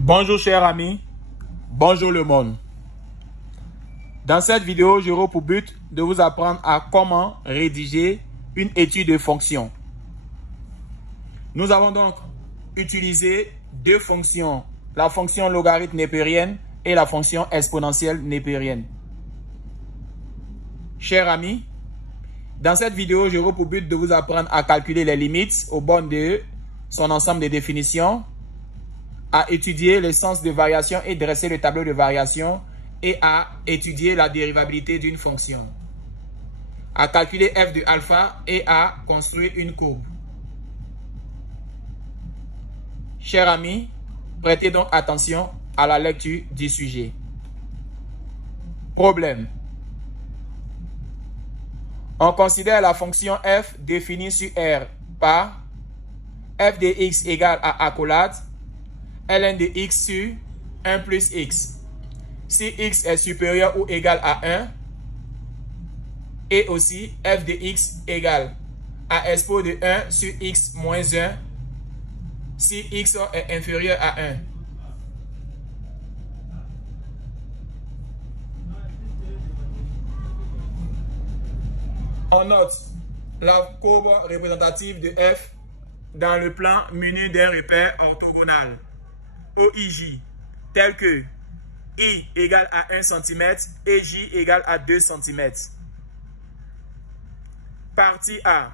Bonjour chers amis, bonjour le monde. Dans cette vidéo, j'aurai pour but de vous apprendre à comment rédiger une étude de fonction. Nous avons donc utilisé deux fonctions, la fonction logarithme népérienne et la fonction exponentielle népérienne. Chers amis, dans cette vidéo, j'aurai pour but de vous apprendre à calculer les limites aux bornes de son ensemble de définitions, à étudier le sens de variation et dresser le tableau de variation et à étudier la dérivabilité d'une fonction, à calculer f de alpha et à construire une courbe. Chers amis, prêtez donc attention à la lecture du sujet. Problème. On considère la fonction f définie sur R par f de x égale à accolade ln de x sur 1 plus x. Si x est supérieur ou égal à 1, et aussi f de x égale à expo de 1 sur x moins 1 si x est inférieur à 1. On note la courbe représentative de f dans le plan muni d'un repère orthogonal OIJ, tel que I égale à 1 cm et J égale à 2 cm. Partie A.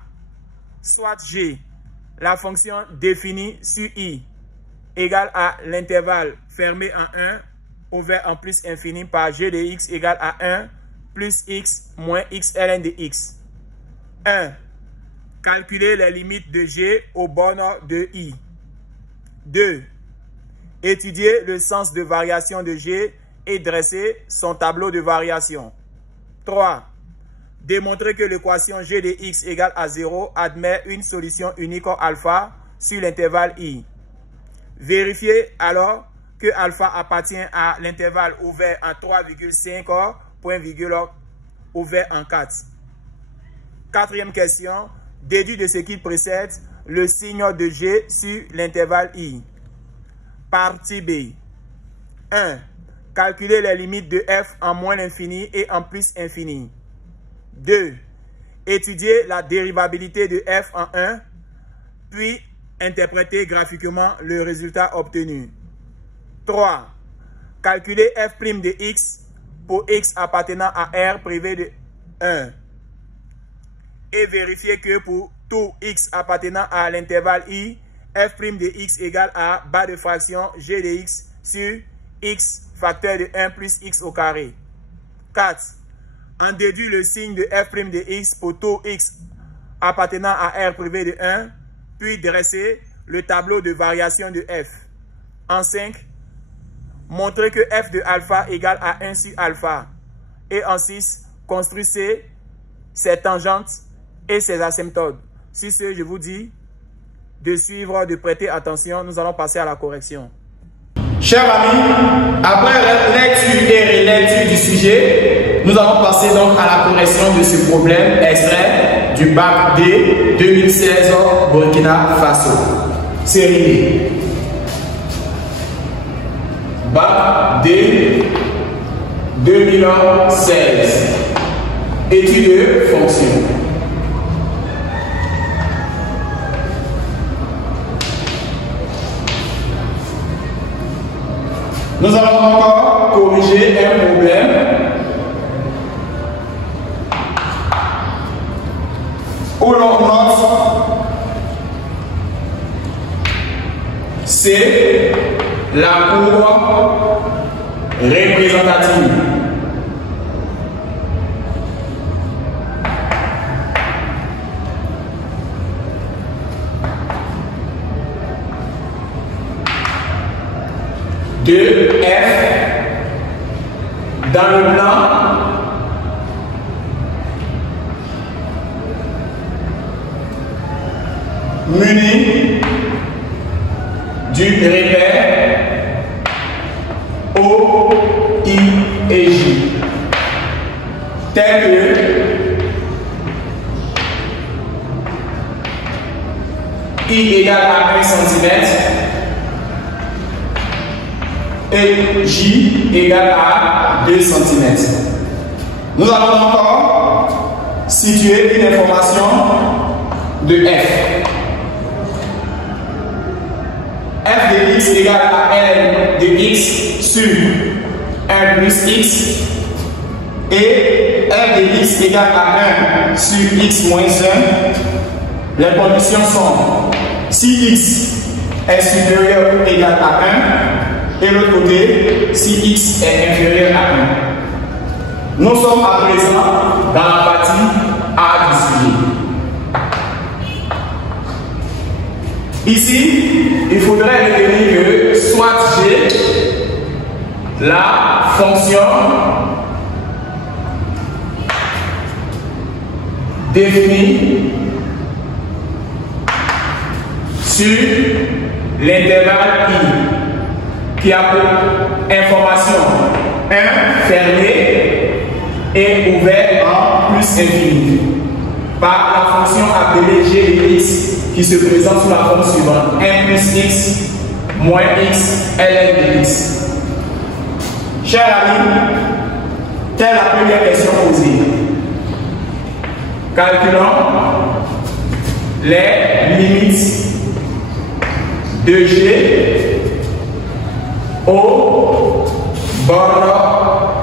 Soit G, la fonction définie sur I, égale à l'intervalle fermé en 1 ouvert en plus infini par G de x égale à 1 plus x moins x ln de x. 1. Calculer les limites de G aux bornes de I. 2. Étudier le sens de variation de G et dresser son tableau de variation. 3. Démontrer que l'équation G de x égale à 0 admet une solution unique alpha sur l'intervalle I. Vérifier alors que alpha appartient à l'intervalle ouvert en 3,5 point virgule ouvert en 4. Quatrième question. Déduit de ce qui précède le signe de G sur l'intervalle I. Partie B. 1. Calculer les limites de f en moins l'infini et en plus infini. 2. Étudier la dérivabilité de f en 1, puis interpréter graphiquement le résultat obtenu. 3. Calculer f' de x pour x appartenant à R privé de 1. Et vérifier que pour tout x appartenant à l'intervalle I, f' de x égale à bas de fraction g de x sur x facteur de 1 plus x au carré. 4. En déduit le signe de f' de x pour tout x appartenant à R privé de 1, puis dresser le tableau de variation de f. En 5. Montrer que f de alpha égale à 1 sur alpha. Et en 6. Construisez ses tangentes et ses asymptotes. Sur ce, je vous dis de suivre, de prêter attention. Nous allons passer à la correction. Chers amis, après lecture et relecture du sujet, nous allons passer donc à la correction de ce problème extrait du bac D 2016 Burkina Faso. Série bac D 2016. Étude de fonction. Nous allons encore corriger un problème où l'on note c'est la courbe représentative. De F dans le plan muni du repère O, I et J, tel que I égale à 1 cm et J égale à 2 cm. Nous allons encore situer une information de F. F de x égale à L de x sur 1 plus x et F de x égale à 1 sur x moins 1. Les conditions sont si x est supérieur ou égal à 1 et l'autre côté si x est inférieur à 1. Nous sommes à présent dans la partie A du sujet. Ici, il faudrait retenir que soit G, la fonction définie sur l'intervalle I qui a pour information 1 fermé et ouvert en plus infini par la fonction appelée G de x qui se présente sous la forme suivante 1 plus x moins x ln de x. Chers amis, quelle est la première question posée? Calculons les limites de G au bord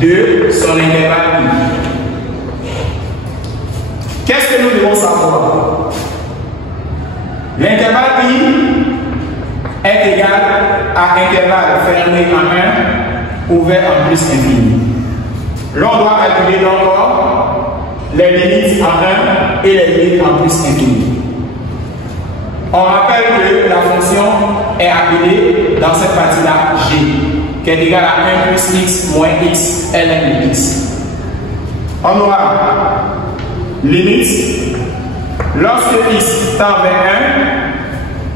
de son intervalle I. Qu'est-ce que nous devons savoir? L'intervalle I est égal à intervalle fermé en 1, ouvert en plus infini. L'on doit calculer encore les limites en 1 et les limites en plus infini. On rappelle que la fonction est appelée dans cette partie-là G, qui est égale à 1 plus x moins x ln de x. On aura limite, lorsque x tend vers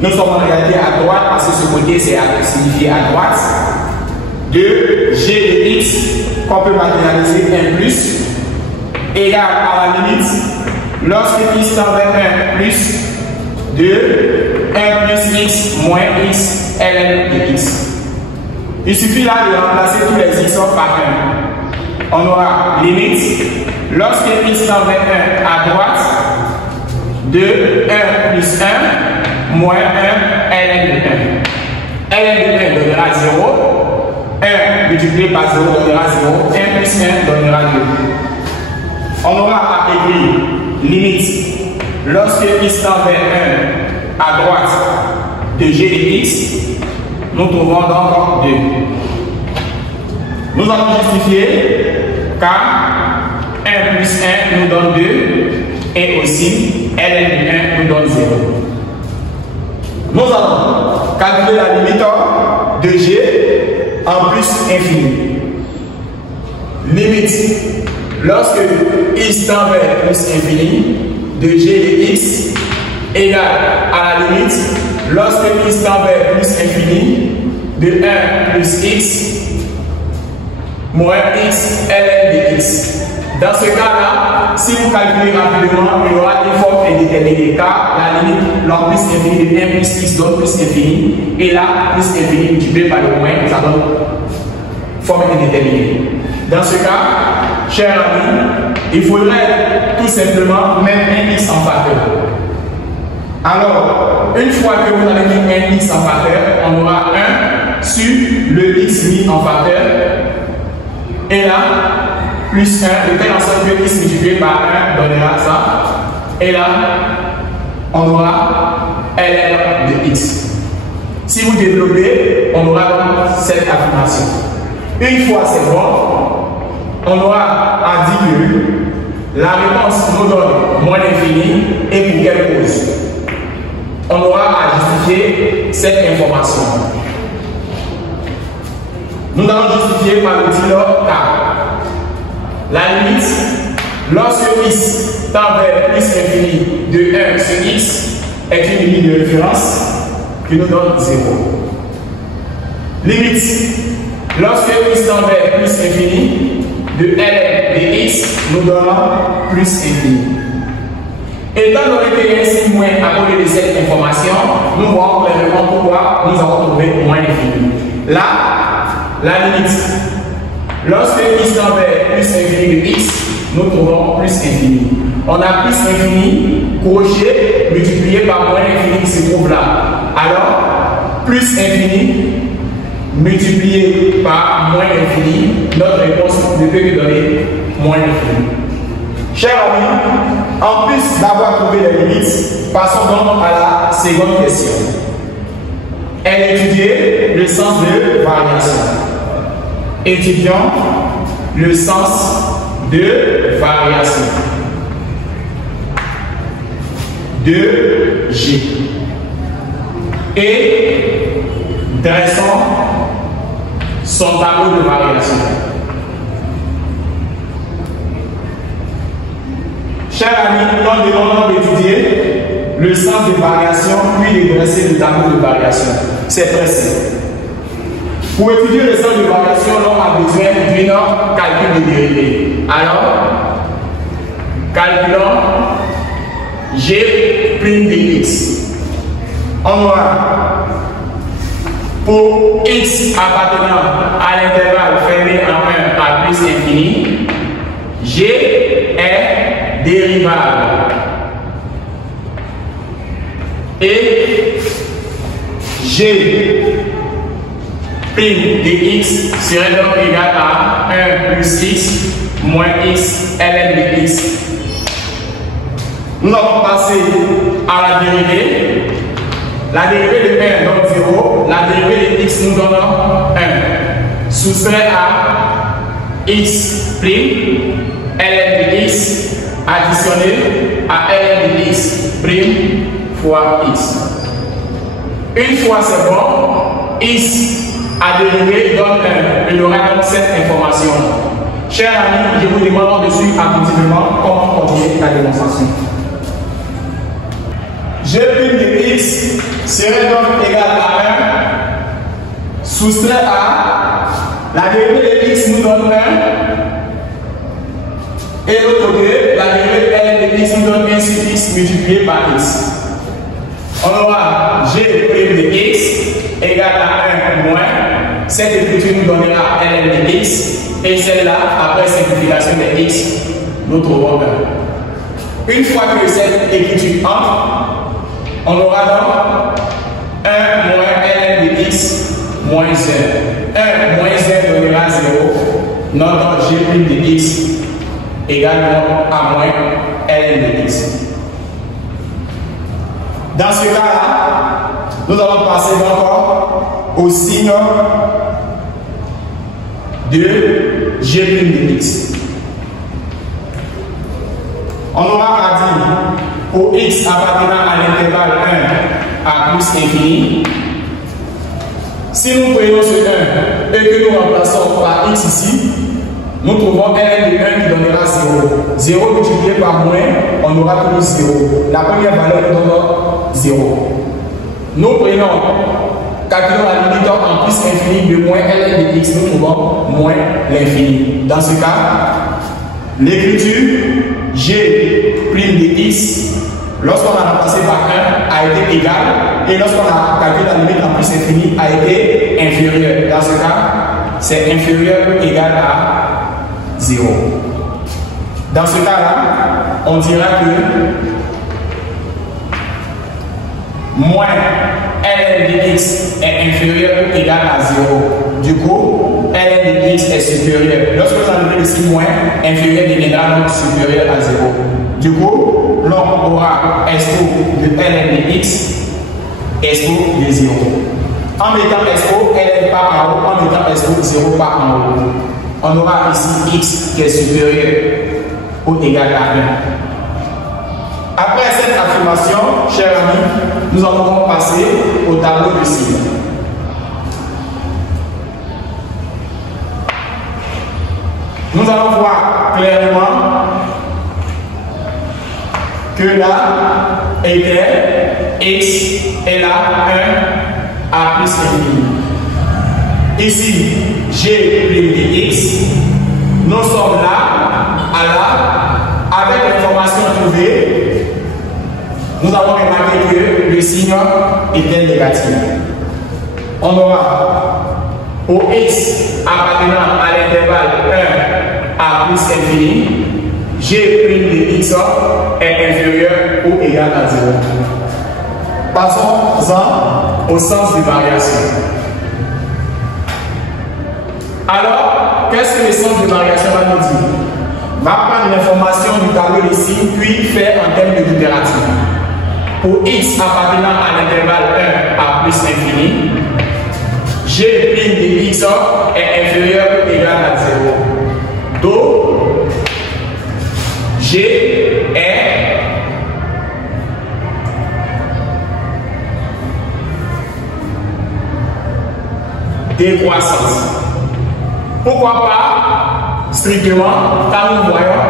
1, nous sommes en réalité à droite, parce que ce côté c'est signifié à droite, de G de x, qu'on peut matérialiser 1 plus, égale à la limite, lorsque x tend vers 1 plus, de 1 plus x moins x ln de x. Il suffit là de remplacer tous les x par 1. On aura limite, lorsque x tend vers 1 à droite, de 1 plus 1 moins 1 ln de 1. ln de 1 donnera 0, 1 multiplié par 0 donnera 0, 1 plus 1 donnera 2. On aura à écrire limite. Lorsque x tend vers 1 à droite de g de x, nous trouvons donc 2. Nous allons justifier car 1 plus 1 nous donne 2 et aussi ln de 1 nous donne 0. Nous allons calculer la limite de g en plus infini. Limite, lorsque x tend vers plus infini, de g de x égale à la limite, lorsque x tend vers plus infini, de 1 plus x moins x ln de x. Dans ce cas-là, si vous calculez rapidement, il y aura une forme indéterminée car la limite log plus infini de 1 plus x donne plus infini et là, plus infini multiplié par le moins, ça donne forme indéterminée. Dans ce cas, chers amis, il faudrait tout simplement mettre un x en facteur. Alors, une fois que vous avez mis un x en facteur, on aura 1 sur le x mis en facteur. Et là, plus 1, de telle ensemble que x multiplié par 1 donnera ça. Et là, on aura ln de x. Si vous développez, on aura donc cette affirmation. Une fois c'est bon, on aura à dire que la réponse nous donne moins l'infini et pour quelle cause. On aura à justifier cette information. Nous allons justifier par le dilemme car la limite, lorsque x tend vers plus infini de 1 sur x est une limite de référence qui nous donne 0. Limite, lorsque x tend vers plus infini de ln de x nous donne plus infini. Étant donné qu'il y a un signe moins à côté de cette information, nous voyons clairement pourquoi nous avons trouvé moins infini. Là, la limite. Lorsque x tend vers plus infini de x, nous trouvons plus infini. On a plus infini, crochet, multiplié par moins infini qui se trouve là. Alors, plus infini, multiplié par moins infini, notre réponse ne peut que donner moins infini. Chers amis, en plus d'avoir trouvé les limites, passons donc à la seconde question. Elle étudiait le sens de variation. Étudions le sens de variation de G. Et dressons son tableau de variation. Chers amis, nous demandons d'étudier le sens de variation puis de dresser le tableau de variation. C'est très simple. Pour étudier le sens de variation, l'on a besoin d'un calcul de dérivée. Alors, calculons G' de x. On aura pour x appartenant à l'intervalle fermé en 1 à plus infini, G est dérivable. Et G' de x serait donc égal à 1 plus x moins x ln de x. Nous allons passer à la dérivée. La dérivée de 1 donne 0. La dérivée de x nous donne 1. Soustrait à x', ln de x, additionné à ln de x' fois x. Une fois c'est bon, x à dériver donne 1. Il aura donc cette information. Chers amis, je vous demande de suivre attentivement comment on fait la démonstration. G' de x serait donc égal à 1 soustrait à la dérivée de x nous donne 1 et l'autre côté la dérivée ln de x nous donne 1 sur x multiplié par x. On aura G' de x égale à 1 moins cette écriture nous donnera ln de x et celle-là après simplification de x nous trouvons 1. Une fois que cette écriture entre, on aura donc 1 moins ln de x moins 1. 1 moins 1 donnera 0. Notre G' de x égale donc à moins ln de x. Dans ce cas-là, nous allons passer encore au signe de G' de x. On aura à dire pour x appartenant à l'intervalle 1 à plus infini, si nous prenons ce 1 et que nous remplaçons par x ici, nous trouvons ln de 1 qui donnera 0. 0 multiplié par moins, on aura plus 0. La première valeur nous donne 0. Nous prenons, calculons la limite en plus infini de moins ln de x, nous trouvons moins l'infini. Dans ce cas, l'écriture G' de x, lorsqu'on a remplacé par 1, a été égal, et lorsqu'on a calculé la limite en plus infini, a été inférieur. Dans ce cas, c'est inférieur ou égal à 0. Dans ce cas-là, on dira que moins ln de x est inférieur ou égal à 0. Du coup, ln de x est supérieur. Lorsque vous enlevez le signe moins, inférieur deviendra donc supérieur à 0. Du coup, l'on aura SO de ln de x, SO de 0. En mettant SO, ln part en haut, en mettant SO, 0 part en haut. On aura ici x qui est supérieur ou égal à 1. Après cette affirmation, chers amis, nous allons passer au tableau de signes. Nous allons voir clairement que là était x et là 1 à plus infini. Ici, G' de x, nous sommes là, à là, avec l'information trouvée, nous avons remarqué que le signe était négatif. On aura au x appartenant à l'intervalle 1 à plus infini, g' de x est inférieur ou égal à 0. Passons-en au sens de variation. Alors, qu'est-ce que le sens de variation va nous dire? Va prendre l'information du tableau de signes, puis faire en termes de l'itératif. Pour x appartenant à l'intervalle 1 à plus infini, g' de x est inférieur ou égal à 0. Donc, g est décroissance. Pourquoi pas strictement, car nous voyons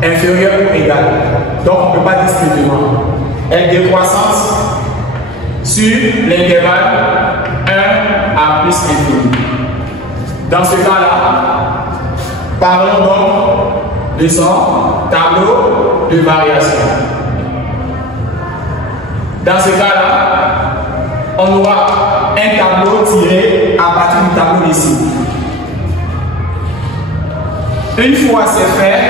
inférieur ou égal. Donc on ne peut pas dire strictement. Elle décroissance sur l'intervalle 1 à plus infini. Dans ce cas-là, parlons donc de son tableau de variation. Dans ce cas-là, on aura un tableau tiré à partir du tableau ici. Une fois c'est fait,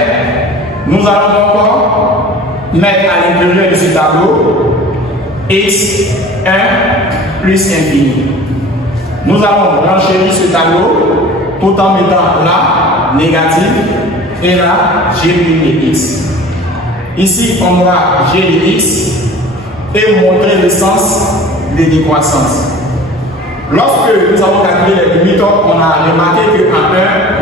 nous allons encore mettre à l'intérieur de ce tableau x1 plus infini. Nous allons renchérir ce tableau tout en mettant là négatif et là g' de x. Ici on aura g de x et montrer le sens de décroissance. Lorsque nous avons calculé les limites, on a remarqué qu'en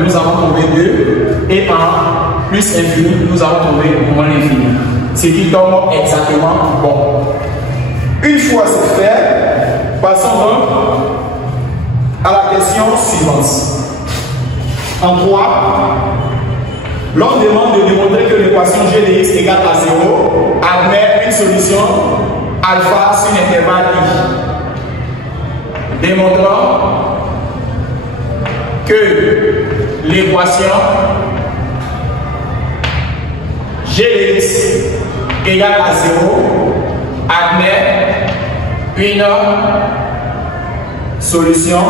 1, nous avons trouvé 2 et en plus infini, nous avons trouvé moins l'infini. Ce qui tombe exactement bon. Une fois c'est fait, passons donc à la question suivante. En 3, l'on demande de démontrer que l'équation g de x égale à 0 admet une solution alpha sur l'intervalle i. Démontrons que l'équation g de x égale à 0 admet une solution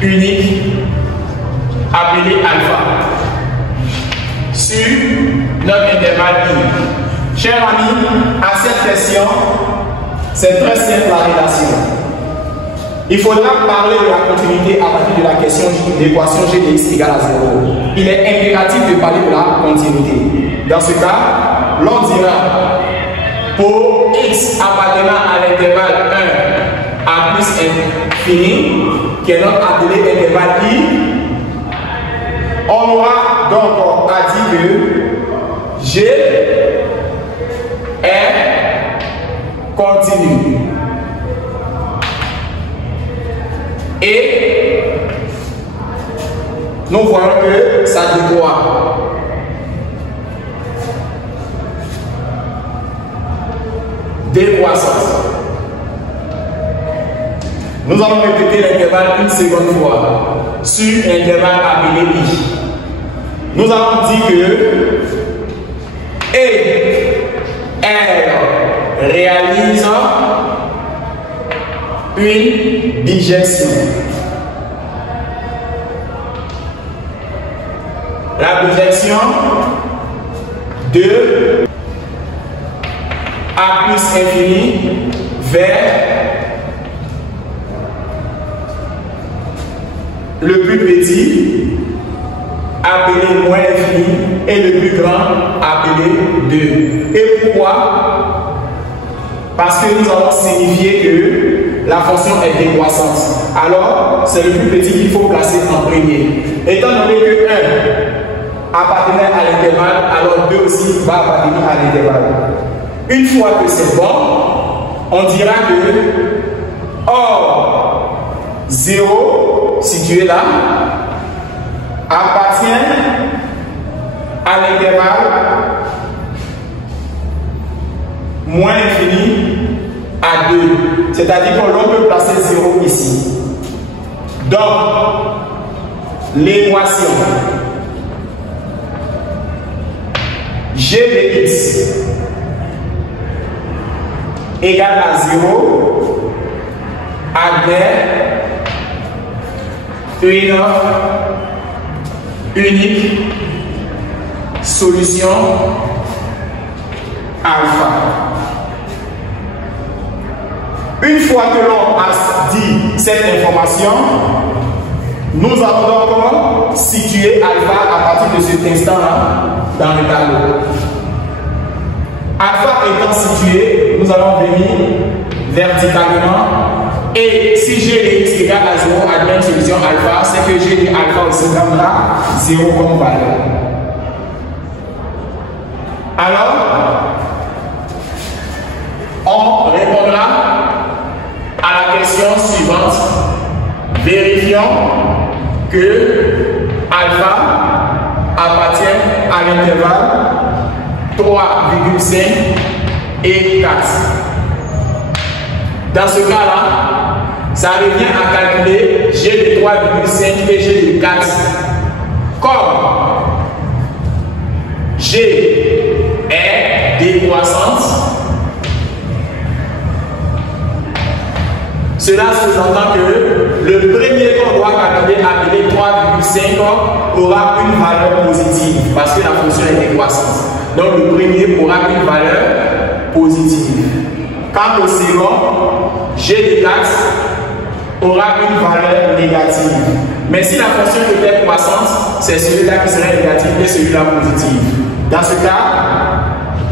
unique appelée alpha sur notre intervalle i. Chers amis, à cette question, c'est très simple la relation. Il faudra parler de la continuité à partir de la question de l'équation g de x égale à 0. Il est impératif de parler de la continuité. Dans ce cas, l'on dira pour x appartenant à l'intervalle 1 à plus infini, qui est donc appelé intervalle i, on aura donc à dire que g est continu. Et nous voyons que ça décroît. Décroissance. Nous allons répéter l'intervalle une seconde fois sur l'intervalle appelé i. Nous allons dire que et elle réalise une bijection. La bijection de A plus infini vers le plus petit appelé moins infini et le plus grand appelé 2. Et pourquoi? Parce que nous allons signifier que la fonction est décroissante. Alors, c'est le plus petit qu'il faut placer en premier. Étant donné que 1 appartenait à l'intervalle, alors 2 aussi va appartenir à l'intervalle. Une fois que c'est bon, on dira que or 0 situé là appartient à l'intervalle moins infini à 2. C'est-à-dire qu'on peut placer 0 ici. Donc, l'équation g de x égale à 0 admet une unique solution alpha. Une fois que l'on a dit cette information, nous allons donc situer alpha à partir de cet instant-là dans le tableau. Alpha étant situé, nous allons venir verticalement. Et si g de x égale à 0 admet une solution alpha, c'est que g de alpha aussi donnera 0 comme valeur. Alors, on répondra à la question suivante. Vérifions que alpha appartient à l'intervalle 3,5 et 4. Dans ce cas-là, ça revient à calculer g de 3,5 et g de 4. Comme g est décroissante, cela sous-entend que le premier qu'on doit calculer, appelé 3,5, aura une valeur positive parce que la fonction est décroissante. Donc le premier aura une valeur positive. Quant au second, g de 4 aura une valeur négative. Mais si la fonction était croissante, c'est celui-là qui serait négatif et celui-là positif. Dans ce cas,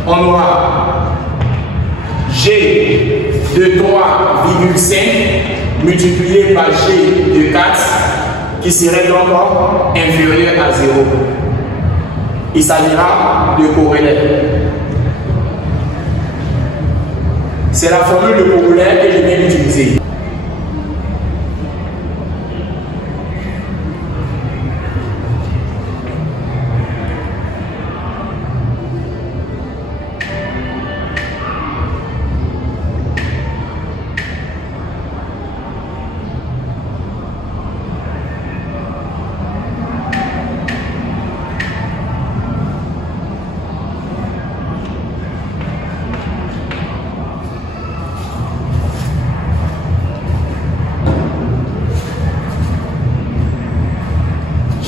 on aura g de 3,5 multiplié par g de 4 qui serait donc inférieur à 0. Il s'agira de corollaire. C'est la formule de corollaire que je viens d'utiliser.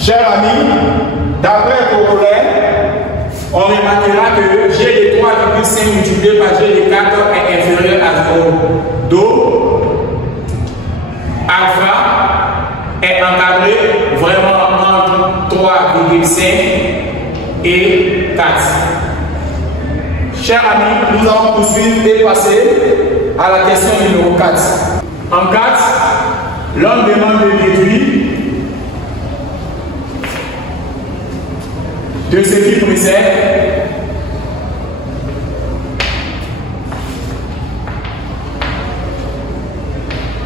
Chers amis, d'après le corollaire, on remarquera que g de 3,5 multiplié par g de 4 est inférieur à 0. Donc, alpha est encadré vraiment entre 3,5 et 4. Chers amis, nous allons poursuivre et passer à la question numéro 4. En 4, l'on demande de déduire de ce qui précède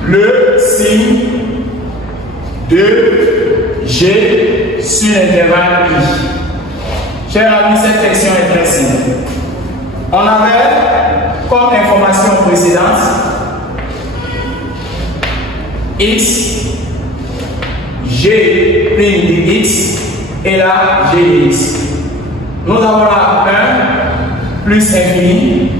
le signe de G sur l'intervalle I. Chers amis, cette question est très simple. On avait comme information précédente x, G' de x et là g de x. Nous avons là 1 plus infini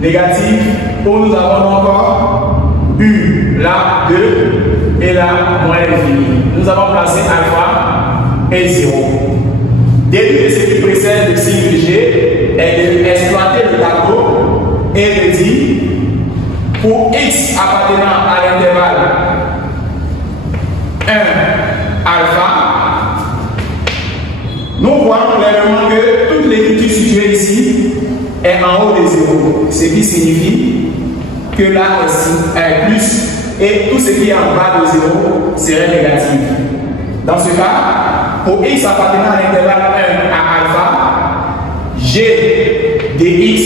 négatif où nous avons encore u là 2 et là moins l'infini. Nous avons placé alpha et 0. Début de ce qui précède le signe de g est d'exploiter le tableau et de dire pour x appartenant à l'intervalle 1 alpha, nous voyons clairement que toute l'écriture située ici est en haut de 0, ce qui signifie que là est plus et tout ce qui est en bas de 0 serait négatif. Dans ce cas, pour x appartenant à l'intervalle 1 à alpha, g de x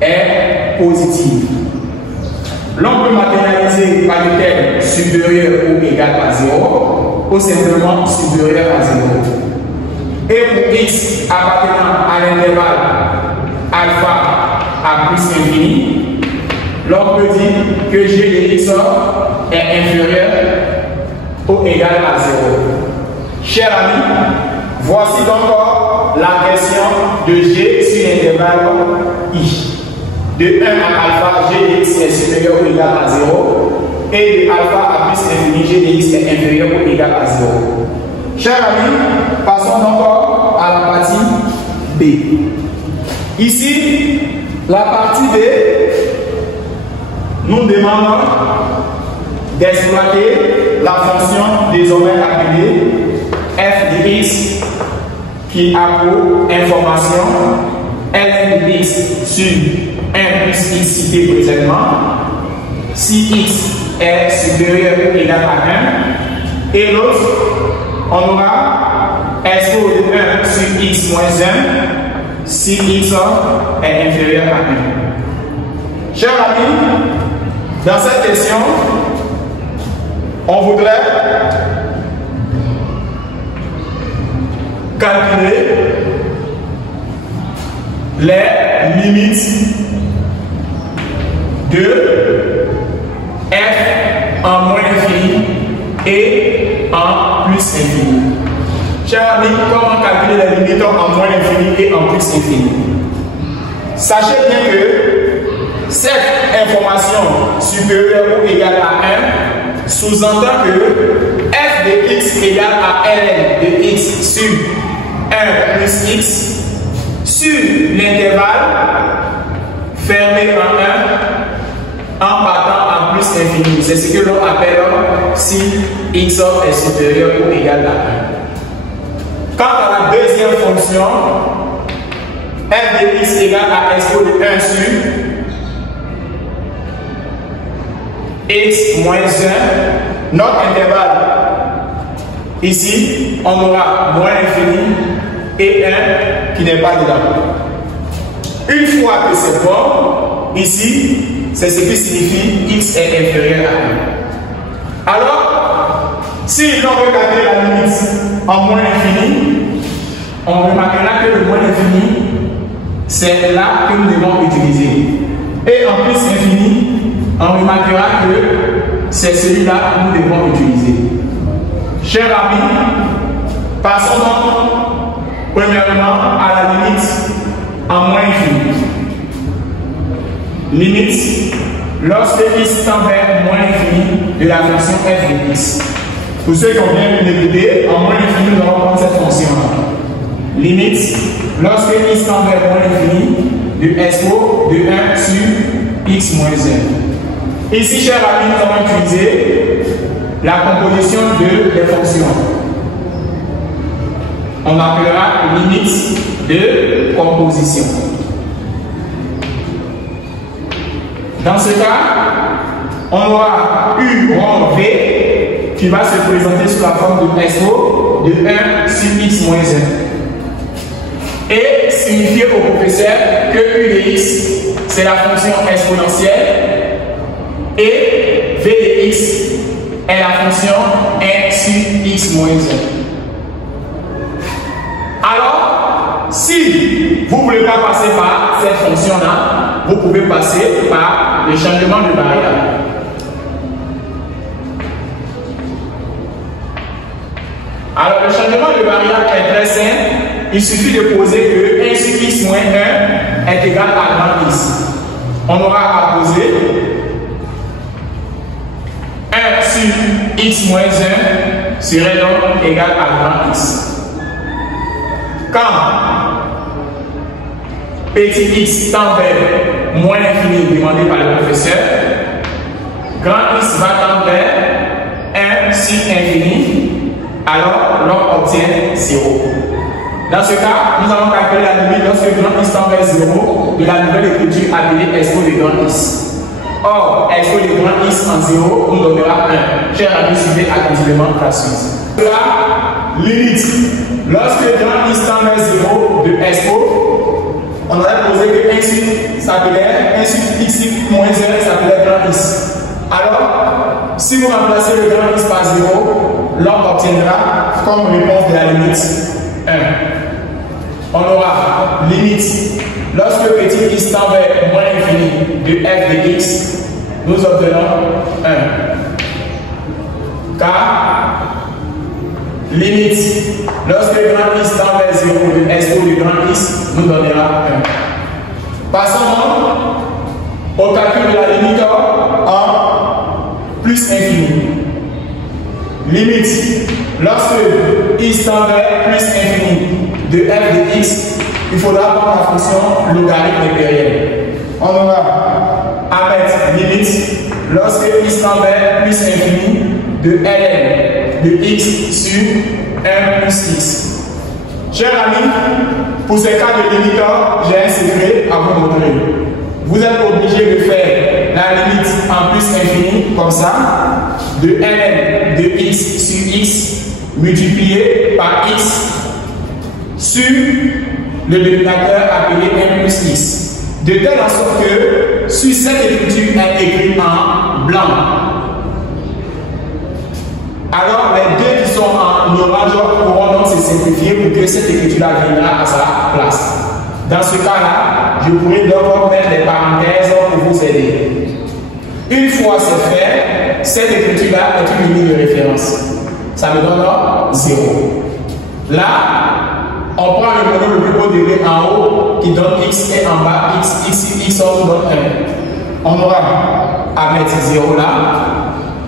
est positif. L'on peut matérialiser par le terme supérieur ou égal à 0 ou simplement supérieur à 0. Et pour x appartenant à l'intervalle alpha à plus infini, l'on peut dire que g de x est inférieur ou égal à 0. Chers amis, voici donc la question de g sur l'intervalle i. de 1 à alpha, g de x est supérieur ou égal à 0, et de alpha à plus infini, g de x est inférieur ou égal à 0. Chers amis, passons encore à la partie B. Ici, la partie B, nous demandons d'exploiter la fonction désormais appelée f de x qui a pour information ln de x sur 1 plus x cité précédemment, si x est supérieur ou égal à 1, et l'autre, on aura expo de 1 sur x moins 1 si x est inférieur à 1. Chers amis, dans cette question, on voudrait calculer les limites de f en moins infini et en plus infini. Chers amis, comment calculer les limites en moins infini et en plus infini? Sachez bien que cette information supérieure ou égale à 1 sous-entend que f de x égale à ln de x sur 1 plus x sur l'intervalle fermé en 1 en partant en plus infini. C'est ce que l'on appelle si x est supérieur ou égal à 1. Quant à la deuxième fonction, f de x égale à expo de 1 sur x moins 1, notre intervalle, ici, on aura moins infini et 1 qui n'est pas dedans. Une fois que c'est bon, ici, c'est ce qui signifie x est inférieur à 1. Alors, si l'on veut calculer la limite en moins infini, on remarquera que le moins infini, c'est là que nous devons utiliser. Et en plus infini, on remarquera que c'est celui-là que nous devons utiliser. Chers amis, passons donc premièrement à la limite en moins infini. Limite lorsque x tend vers moins infini de la fonction f de x. Pour ceux qui ont bien écouté, en moins infini, nous allons prendre cette fonction-là. Limite lorsque x tend vers moins infini de expo de 1 sur x moins 1. Ici, chers amis, nous allons utiliser la composition des fonctions. On appellera limite de composition. Dans ce cas, on aura U rond V qui va se présenter sous la forme de expo de 1 sur x moins 1. Et signifier au professeur que U de x, c'est la fonction exponentielle et V de x est la fonction 1 sur x moins 1. Alors, si vous ne voulez pas passer par cette fonction-là, vous pouvez passer par le changement de variable. Alors, le changement de variable est très simple. Il suffit de poser que 1 sur x moins 1 est égal à grand x. On aura à poser 1 sur x moins 1 serait donc égal à grand x. Quand petit x tend vers moins infini demandé par le professeur, grand x va tendre vers 1 sur infini, alors l'on obtient 0. Dans ce cas, nous allons calculer la limite lorsque grand x tend vers 0 de la nouvelle écriture appelée expo de grand x. Or, expo de grand x en 0 nous donnera 1. Chers amis, suivez attentivement la suite. La limite, lorsque grand x tend vers 0 de expo, on aurait posé que 1 sur s'appelait 1 sur x moins 1 s'appelait grand x. Alors, si vous remplacez le grand x par 0, l'on obtiendra comme réponse de la limite 1. On aura limite lorsque petit x tend vers moins infini de f de x, nous obtenons 1. Car limite lorsque grand x tend vers 0 de expo de grand x nous donnera 1. Passons Au calcul de la limite en plus infini. Limite, lorsque x tend vers plus infini de f de x, il faudra prendre la fonction logarithme impériel. On aura à mettre limite lorsque x tend vers plus infini de ln de x sur 1 plus x. Chers amis, pour ces cas de limiteur, j'ai un secret à vous montrer. Vous êtes obligé de faire la limite en plus infini, comme ça, de ln de x sur x multiplié par x sur le dénominateur appelé 1 plus x. De telle sorte que sur cette écriture est écrit en blanc. Alors les deux qui sont en orange pourront donc se simplifier pour que cette écriture-là viendra à sa place. Dans ce cas-là, je pourrais donc mettre des parenthèses pour vous aider. Une fois c'est fait, cette écriture-là est une ligne de référence. Ça me donne 0. Là, on prend le modèle le plus haut degré en haut qui donne x et en bas x, x on donne 1. On aura à mettre 0 là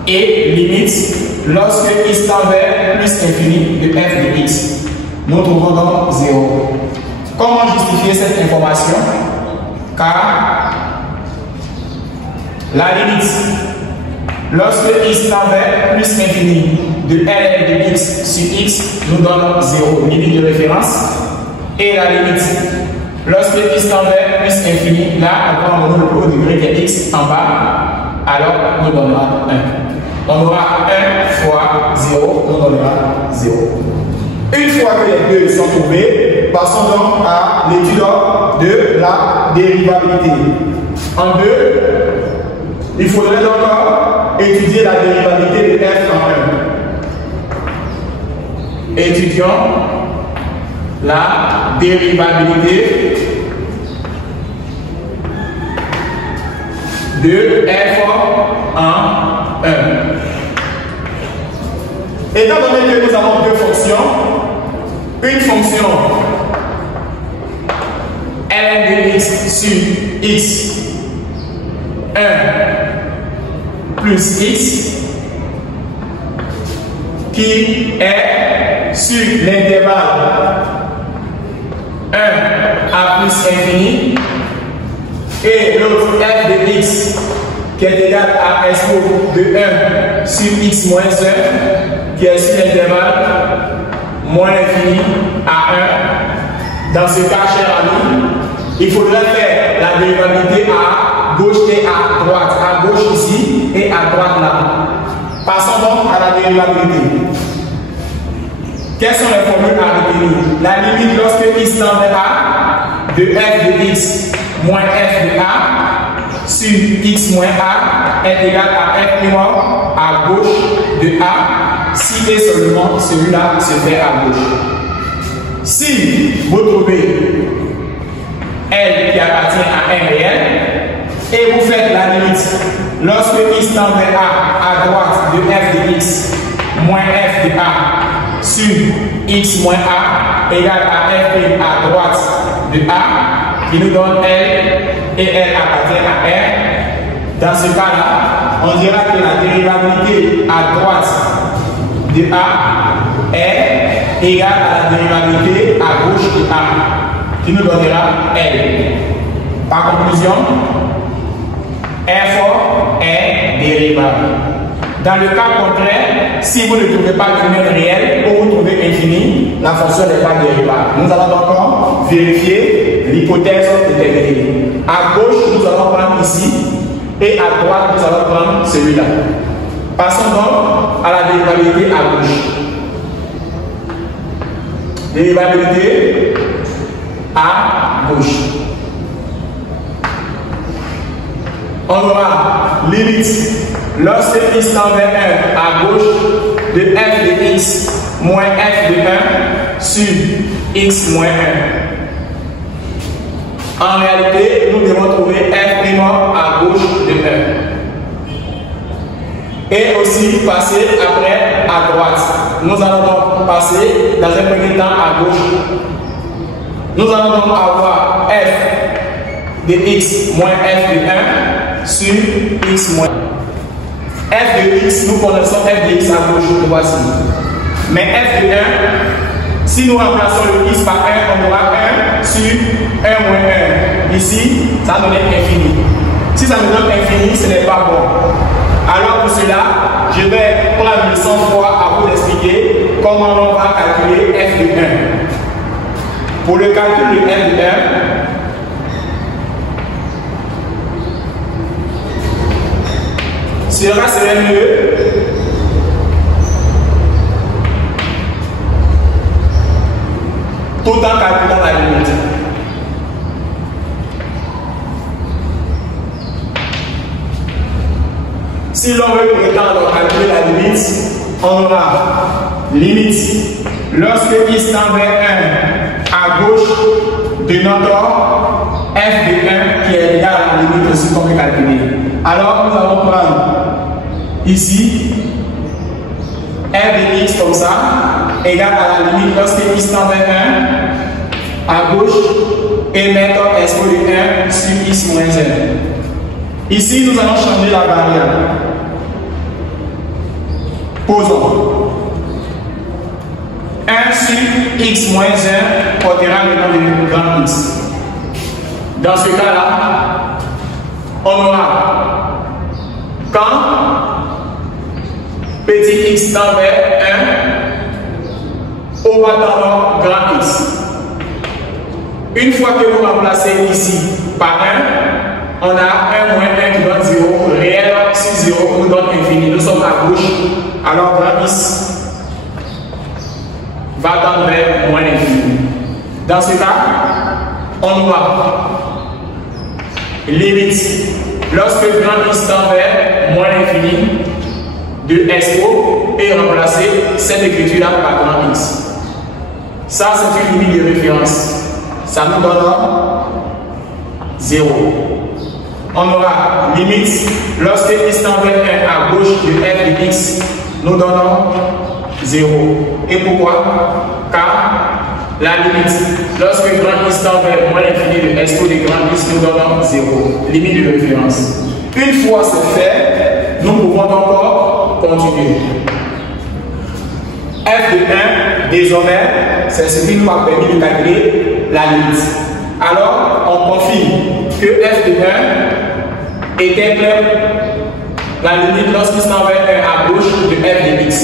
et limite lorsque x tend vers plus infini de f de x. Nous trouvons donc 0. Comment justifier cette information? Car la limite lorsque x tend vers plus infini de ln de x sur x nous donne 0, limite de référence. Et la limite lorsque x tend vers plus infini, là on prend le plus haut degré qui est x en bas, alors nous donnera 1. On aura 1 fois 0, nous donnera 0. Une fois que les deux sont trouvés, passons donc à l'étude de la dérivabilité. En deux, il faudrait donc étudier la dérivabilité de f en 1. Étudions la dérivabilité de f en 1. Étant donné que nous avons deux fonctions, une fonction ln de x sur x 1 plus x qui est sur l'intervalle 1 à plus infini et l'autre f de x qui est égal à s de 1 sur x moins 1 qui est sur l'intervalle moins infini à 1. Dans ce cas, cher ami, il faudrait faire la dérivabilité à gauche et à droite. À gauche ici et à droite là. Passons donc à la dérivabilité. Quelles sont les formules à retenir? La limite lorsque x tend vers a de f de x moins f de a sur x moins a est égal à f' à gauche de a si et seulement celui-là se fait à gauche. Si vous trouvez L qui appartient à un réel et vous faites la limite lorsque x tend vers a à droite de f de x moins f de a sur x moins a égale à f' à droite de a qui nous donne L et L appartient à R. Dans ce cas-là, on dira que la dérivabilité à droite de A est égale à la dérivabilité à gauche de A qui nous donnera L. Par conclusion, f est dérivable. Dans le cas contraire, si vous ne trouvez pas le même réel ou vous trouvez infini, la fonction n'est pas dérivable. Nous allons donc vérifier l'hypothèse déterminée. À gauche, nous allons prendre ici et à droite, nous allons prendre celui-là. Passons donc à la dérivabilité à gauche. Dérivabilité à gauche. On aura limite lorsque x tend vers 1 à gauche de f de x moins f de 1 sur x moins 1. En réalité, nous devons trouver f' à gauche de 1. Et aussi passer après à droite. Nous allons donc passer dans un premier temps à gauche. Nous allons donc avoir f de x moins f de 1 sur x moins. F de x, nous connaissons f de x à gauche, le voici. Mais f de 1, si nous remplaçons le x par 1, on aura 1 sur 1 moins 1. Ici, ça donne infini. Si ça nous donne infini, ce n'est pas bon. Alors pour cela, je vais prendre 100 fois à vous expliquer comment on va calculer f de 1. Pour le calcul de f de 1, cela serait mieux tout en calculant la limite. Si l'on veut prétendre calculer la limite, on aura limite lorsque x tend vers 1 à gauche de notre f de 1 qui est égal à la limite aussi qu'on peut calculer. Alors nous allons prendre ici f de x comme ça égale à la limite lorsque x tend vers 1 à gauche et mettre expo de 1 sur x moins 1. Ici nous allons changer la variable. Posons 1 sur x moins 1 portera le nom de grand x. Dans ce cas-là, on aura quand petit x tend vers 1, on va tendre grand x. Une fois que vous remplacez ici par 1, on a 1 moins 1 qui donne 0, réel sur 0 nous donne infini. Nous sommes à gauche, alors grand x va tendre vers moins l'infini. Dans ce cas, on voit limite lorsque grand x tend vers moins l'infini de expo et remplacer cette écriture-là par grand x. Ça, c'est une limite de référence. Ça nous donne 0. On aura limite lorsque x tend vers 1 à gauche de f de x, nous donnons 0. Et pourquoi? Car la limite lorsque grand x tend vers moins l'infini de expo de grand x, nous donnons 0. Limite de référence. Une fois c'est fait, nous pouvons encore continuer. F de 1, désormais, c'est ce qui nous a permis de calculer la limite. Alors, on confirme que f de 1 était clair la limite lorsqu'il tend vers 1 à gauche de f de x.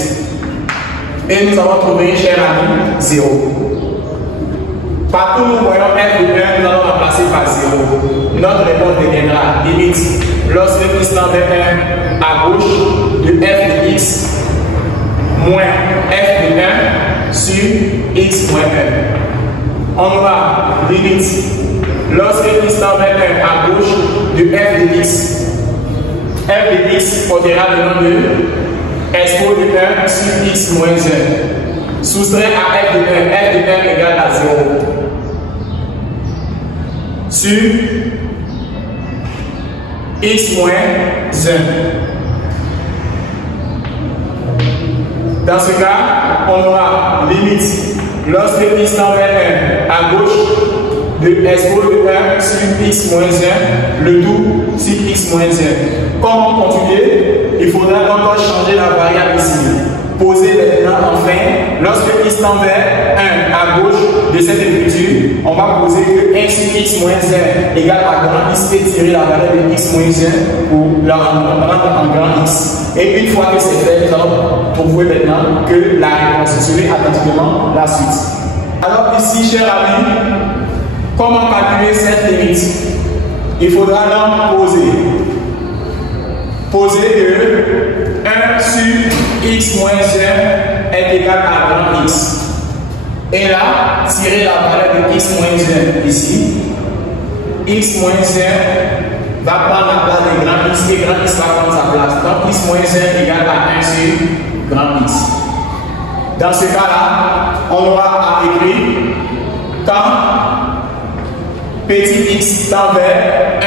Et nous avons trouvé, cher ami, 0. Partout où nous voyons f de 1, nous allons remplacer par 0. Notre réponse deviendra limite lorsque x tend vers 1 à gauche de f de x moins f de 1 sur x moins 1. On aura limite lorsque x tend vers 1 à gauche de f de x. F de x portera le nom de expo de 1 sur x moins 1. Soustrait à f de 1 égale à 0. Sur x moins 1. Dans ce cas, on aura limite lorsque x tend vers 1 à gauche de expo de 1 sur x moins 1, le tout sur x moins 1. Comment continuer? Il faudra encore changer la variable ici. Poser maintenant enfin, lorsque x tend vers 1 à gauche de cette écriture, on va poser que 1 sur x moins 1 égale à grand x et tirer la variable de x moins 1 pour la rendre en grand x. Et une fois que c'est fait, nous allons prouver maintenant que la réponse. Suivez attentivement la suite. Alors ici, chers amis, comment calculer cette limite? Il faudra donc poser que 1 sur x moins 1 est égal à grand x. Et là, tirer la valeur de x moins 1 ici. X moins 1 va prendre la place de grand x et grand x va prendre sa place. Donc x moins 1 égale à 1 sur grand x. Dans ce cas-là, on aura à écrire quand petit x tend vers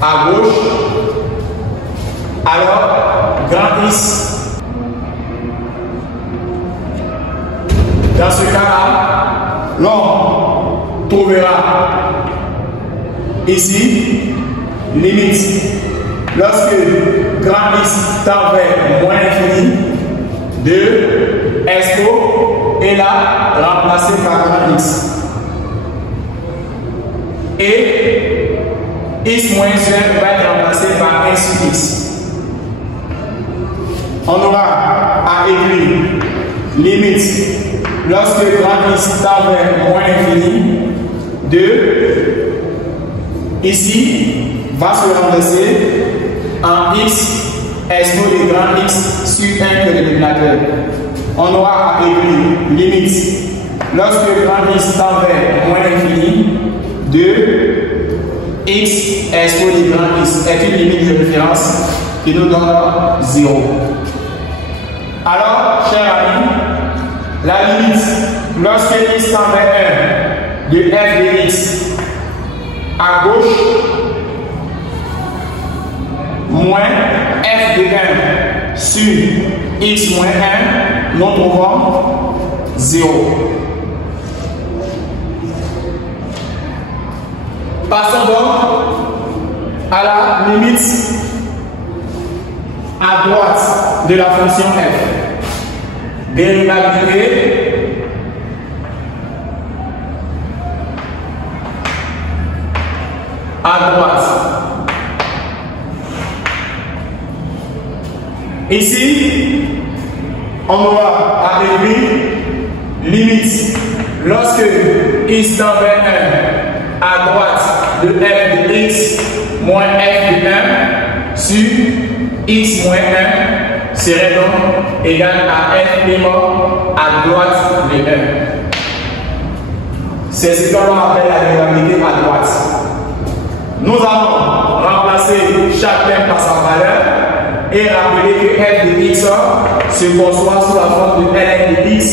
1 à gauche, alors grand x, dans ce cas-là, l'on trouvera ici limite, lorsque grand X tend vers moins l'infini, de expo est là remplacé par grand X. Et X moins 1 va être remplacé par 1 sur X. On aura à écrire limite, lorsque grand X tend vers moins l'infini, 2 ici va se remplacer en X expo de grand X sur 1 que le dénominateur. On aura à écrire limite, lorsque grand X tend vers moins l'infini, 2 X expo de grand X est une limite de référence qui nous donne 0. Alors, chers amis, la limite, lorsque X tend vers 1 de f de X à gauche, moins f de 1 sur x moins 1, nous trouvons 0. Passons donc à la limite à droite de la fonction f. Dérivabilité à droite. Ici, on aura à écrire limite lorsque x tend vers 1 à droite de f de x moins f de 1 sur x moins 1 serait donc égal à f prime à droite de 1. C'est ce qu'on appelle la dérivabilité à droite. Nous allons remplacer chaque terme par sa valeur et rappeler que f de x se conçoit sous la forme de ln de x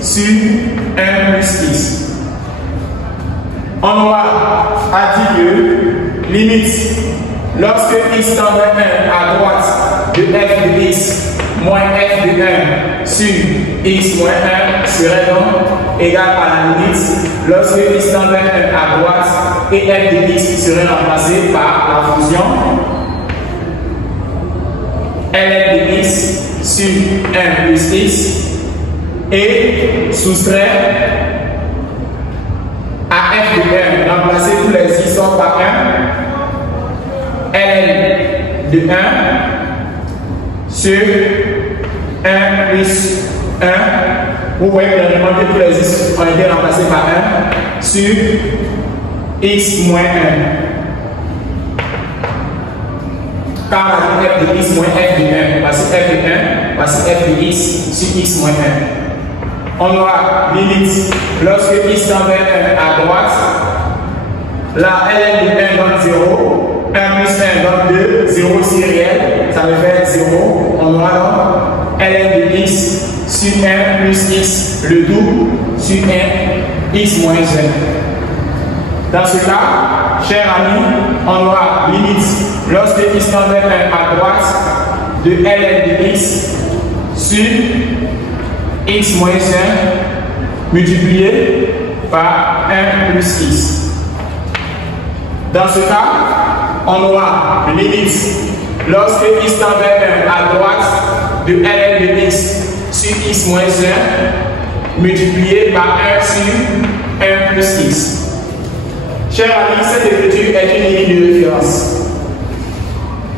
sur 1 plus x. On aura à dire que limite, lorsque x tend vers 1 à droite de f de x moins f de 1 sur x moins 1 serait donc égal à la limite lorsque x tend vers 1 à droite et f de x serait remplacé par la fonction ln de x sur 1 plus x et soustraire à f de 1, remplacer tous les x par 1, ln de 1 sur 1 plus 1, vous voyez clairement que tous les x ont été remplacés par 1 sur x moins 1. Car la f de x moins f de 1, voici f de 1, voici f de x sur x moins 1. On aura limite lorsque x tend vers 1 à droite, la ln de 1 donne 0, 1 plus 1 donne 2, 0 c'est réel, ça veut faire 0. On aura donc ln de x sur 1 plus x, le double sur 1, x moins 1. Dans ce cas, chers amis, on aura limite lorsque x tend vers 1 à droite de ln de x sur x moins 1 multiplié par 1 plus x. Dans ce cas, on aura limite lorsque x tend vers 1 à droite de ln de x sur x moins 1 multiplié par 1 sur 1 plus x. Chers amis, cette écriture est une limite de référence.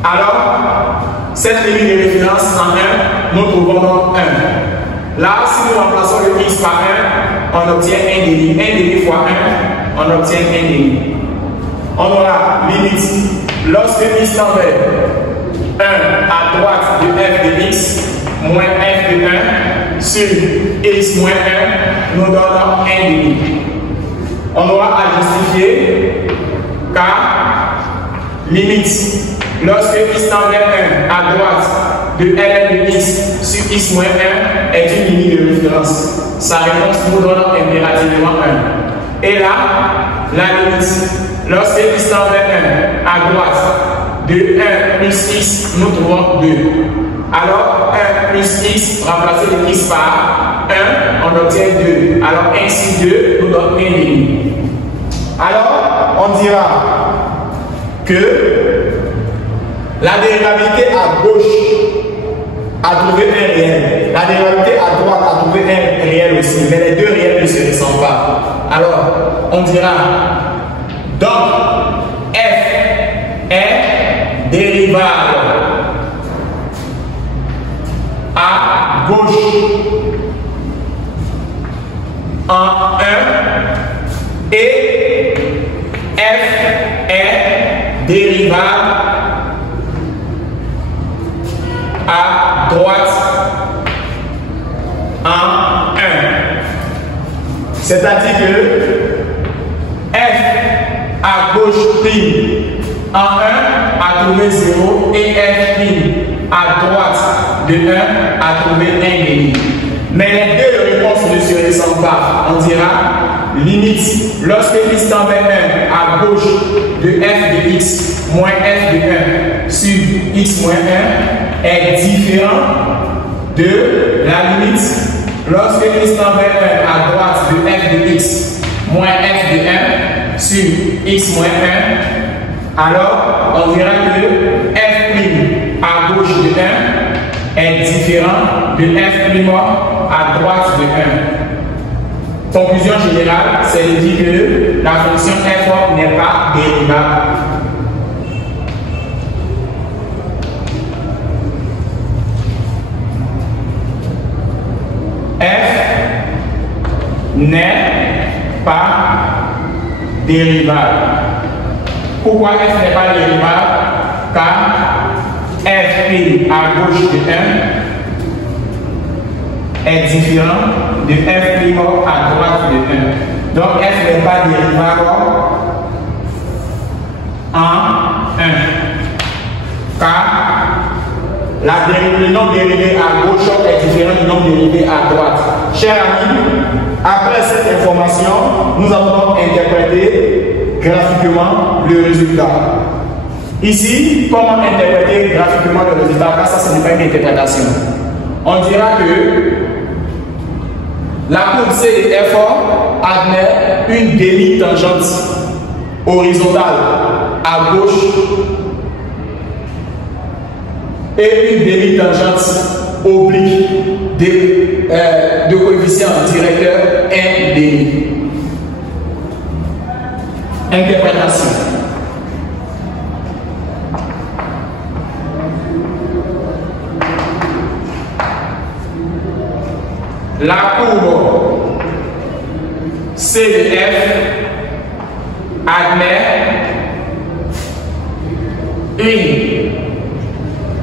Alors, cette limite de référence en 1, nous trouvons donc 1. Là, si nous remplaçons le x par 1, on obtient 1 demi. 1 demi fois 1, on obtient 1 demi. On aura limite lorsque x tend vers 1 à droite de f de x moins f de 1 sur x moins 1 nous donne 1 demi. On aura à justifier car limite lorsque x tend vers 1 à droite de ln de x sur x moins 1 est une limite de référence. Sa réponse nous donne impérativement 1. Et là, la limite, lorsque x tend vers 1 à droite de 1 plus x, nous trouvons 2. Alors, 1 plus x, remplacer le x par 1, on obtient 2. Alors, 1 sur 2 nous donne 1 demi. Alors, on dira que La dérivabilité à gauche a trouvé un réel. La dérivabilité à droite a trouvé un réel aussi. Mais les deux réels ne se ressemblent pas. Alors, on dira, donc, f est dérivable à gauche en 1 et f est dérivable à droite en 1. C'est-à-dire que f à gauche prime en 1 a trouvé 0 et f prime à droite de 1 a trouvé 1,5. Mais les deux réponses ne se ressemblent pas. On dira limite lorsque x tend vers 1 à gauche de f de x moins f de 1 sur x moins 1 est différent de la limite lorsque x tend vers 1 à droite de f de x moins f de 1 sur x moins 1. Alors, on dira que f' à gauche de 1 est différent de f' à droite de 1. Conclusion générale, c'est de dire que la fonction f n'est pas dérivable. F n'est pas dérivable. Pourquoi f n'est pas dérivable? Car f' à gauche de 1 est différent de f' à droite de 1. Donc f n'est pas dérivable en 1. Car le nombre dérivé à gauche est différent du nombre dérivé à droite. Chers amis, après cette information, nous allons interpréter graphiquement le résultat. Ici, comment interpréter graphiquement le résultat? Car ça, ce n'est pas une interprétation. On dira que la courbe C de F admet une demi-tangente horizontale à gauche et une demi-tangente oblique de coefficient directeur 1,5. Interprétation. La courbe C de F admet une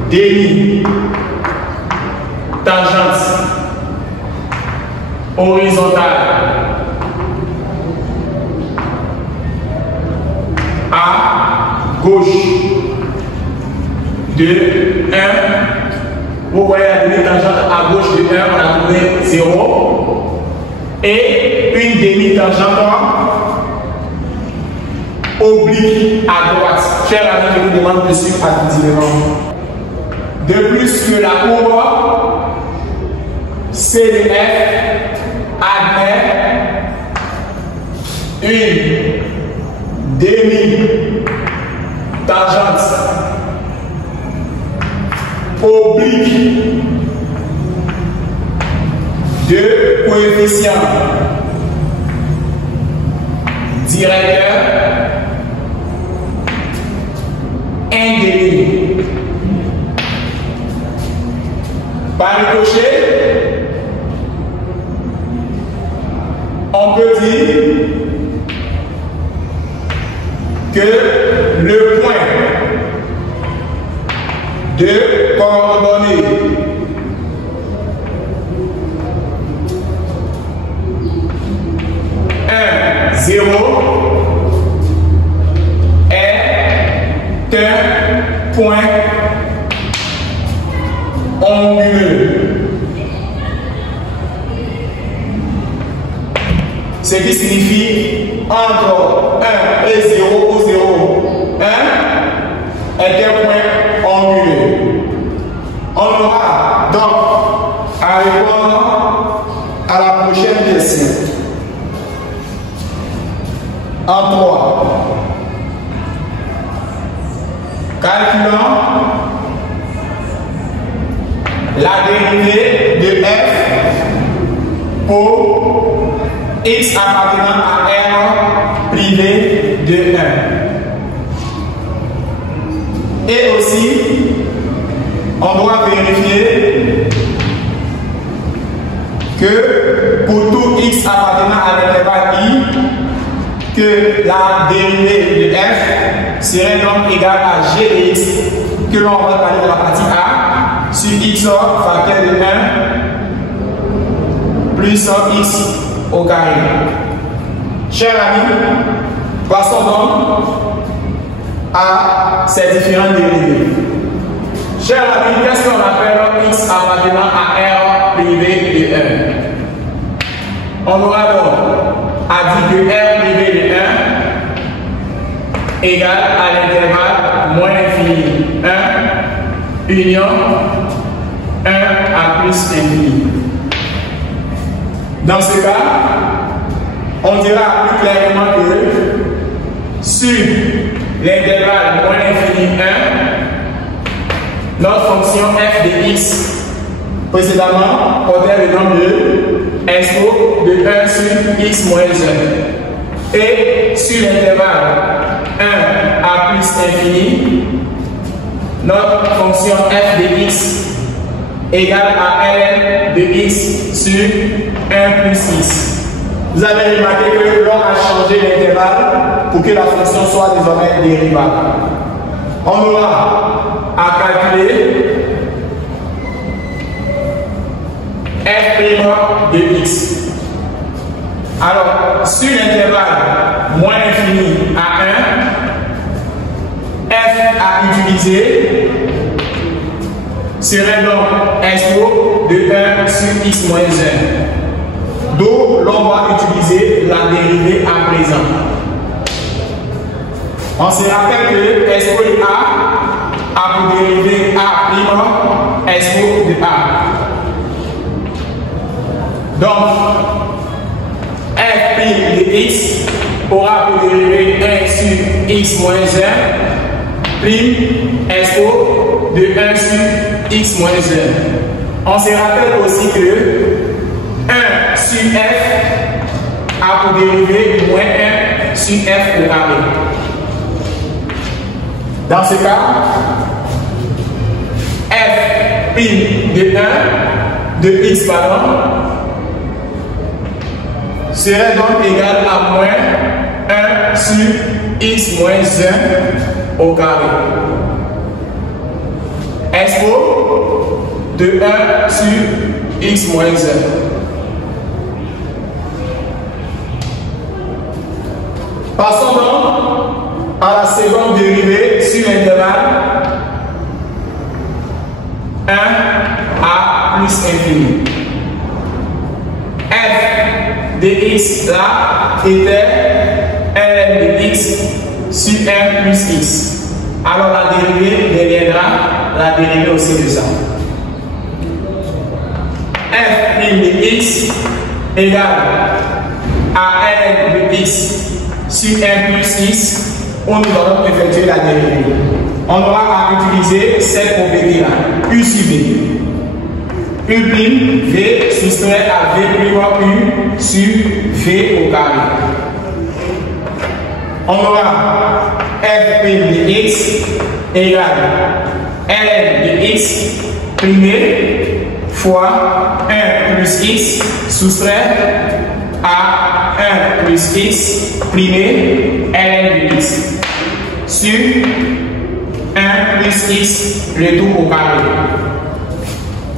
demi-tangente horizontale à gauche de 1. Vous voyez la demi-tangente à gauche de 1, on a trouvé 0. Et une demi-tangente oblique à droite. Chers amis, je vous demande de suivre attentivement. De plus que la courbe C de F admet une demi-tangente oblique de coefficient directeur 1,5. Par ricochet, on peut dire que le point de coordonnées un 0 est un point anguleux. Ce qui signifie entre 1 et 0 ou 0, 1 est un point anguleux. On aura donc à répondre à la prochaine question. En 3. Calculons la dérivée de f pour x appartenant à R privé de 1. Et aussi, on doit vérifier que pour tout x appartenant à l'intervalle I, que la dérivée de f serait donc égale à g de x, que l'on va parler de la partie A, sur x facteur de 1 plus x au carré. Chers amis, passons donc à ces différentes dérivées. Chers amis, qu'est-ce qu'on appelle x appartenant à R privé de 1? On aura donc à dire que R privé de 1 égale à l'intervalle moins infini 1 union 1 à plus infini. Dans ce cas, on dira plus clairement que sur l'intervalle moins infini 1, notre fonction f de x précédemment portait le nom de expo de 1 sur x moins 1. Et sur l'intervalle 1 à plus infini, notre fonction f de x égale à ln de x sur 1 plus x. Vous avez remarqué que l'on a changé l'intervalle pour que la fonction soit désormais dérivable. On aura à calculer f' de x. Alors, sur l'intervalle moins infini à 1, f à utiliser serait donc expo de 1 sur x moins 1. D'où l'on va utiliser la dérivée à présent. On se rappelle que expo de a pour dériver a' expo de a. Donc, f' de x aura pour dériver 1 sur x moins 1 prime expo de 1 sur x moins 1. On se rappelle aussi que 1 sur f a pour dériver moins 1 sur f au carré. Dans ce cas, f' de 1 de x serait donc égal à moins 1 sur x moins 1 au carré. Expo de 1 sur x moins 1. Passons donc à la seconde dérivée sur l'intervalle 1 à plus infini. F de x là était ln de x sur 1 plus x. Alors la dérivée deviendra la dérivée aussi de ça. F' de x égale à ln de x sur 1 plus x, où nous allons effectuer la dérivée. On aura à utiliser cette propriété là, U sur V. U prime V soustrait à V plus loin U sur V au carré. On aura f' de x égale ln de x primé fois 1 plus x soustrait à 1 plus x primé ln de x sur 1 plus x le tout au carré.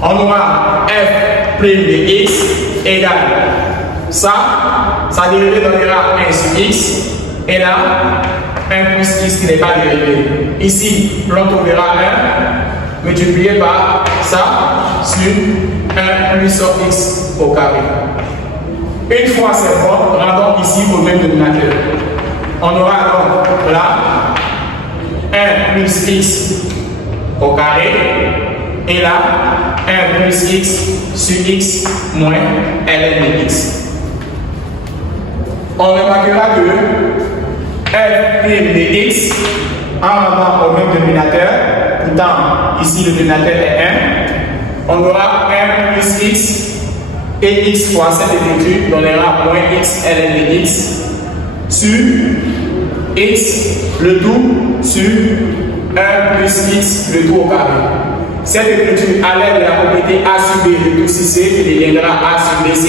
On aura f' de x égale ça dérivée donnera 1 sur x et là 1 plus x qui n'est pas dérivé. Ici l'on trouvera 1 multiplié par ça sur 1 plus x au carré. Une fois c'est bon, rendons ici au même dénominateur. On aura donc là 1 plus x au carré et là 1 plus x sur x moins ln de x. On remarquera que f' de x en rendant au même dénominateur, pourtant ici le dénominateur est 1, on aura 1 plus x et x fois cette écriture donnera moins x ln de x sur x le tout sur 1 plus x le tout au carré. Cette écriture à l'aide de la propriété A sur B le tout sur C qui deviendra A sur BC,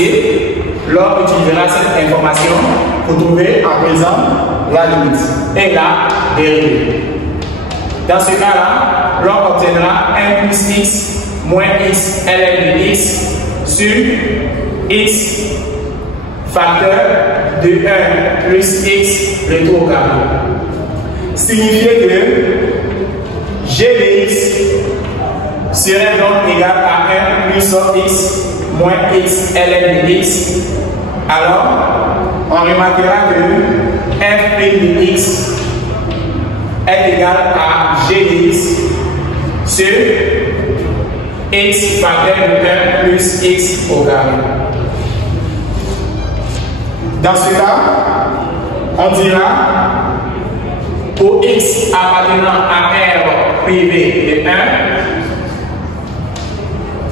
l'on utilisera cette information pour trouver à présent la limite et la dérivée. Dans ce cas-là, l'on obtiendra 1 plus x moins x ln de x sur x facteur de 1 plus x le tout au carré. Signifie que g de x serait donc égal à 1 plus x moins x ln de x. Alors, on remarquera que f' de x est égal à g de x sur x facteur de 1 plus x au carré. Dans ce cas, on dira pour x appartenant à R privé de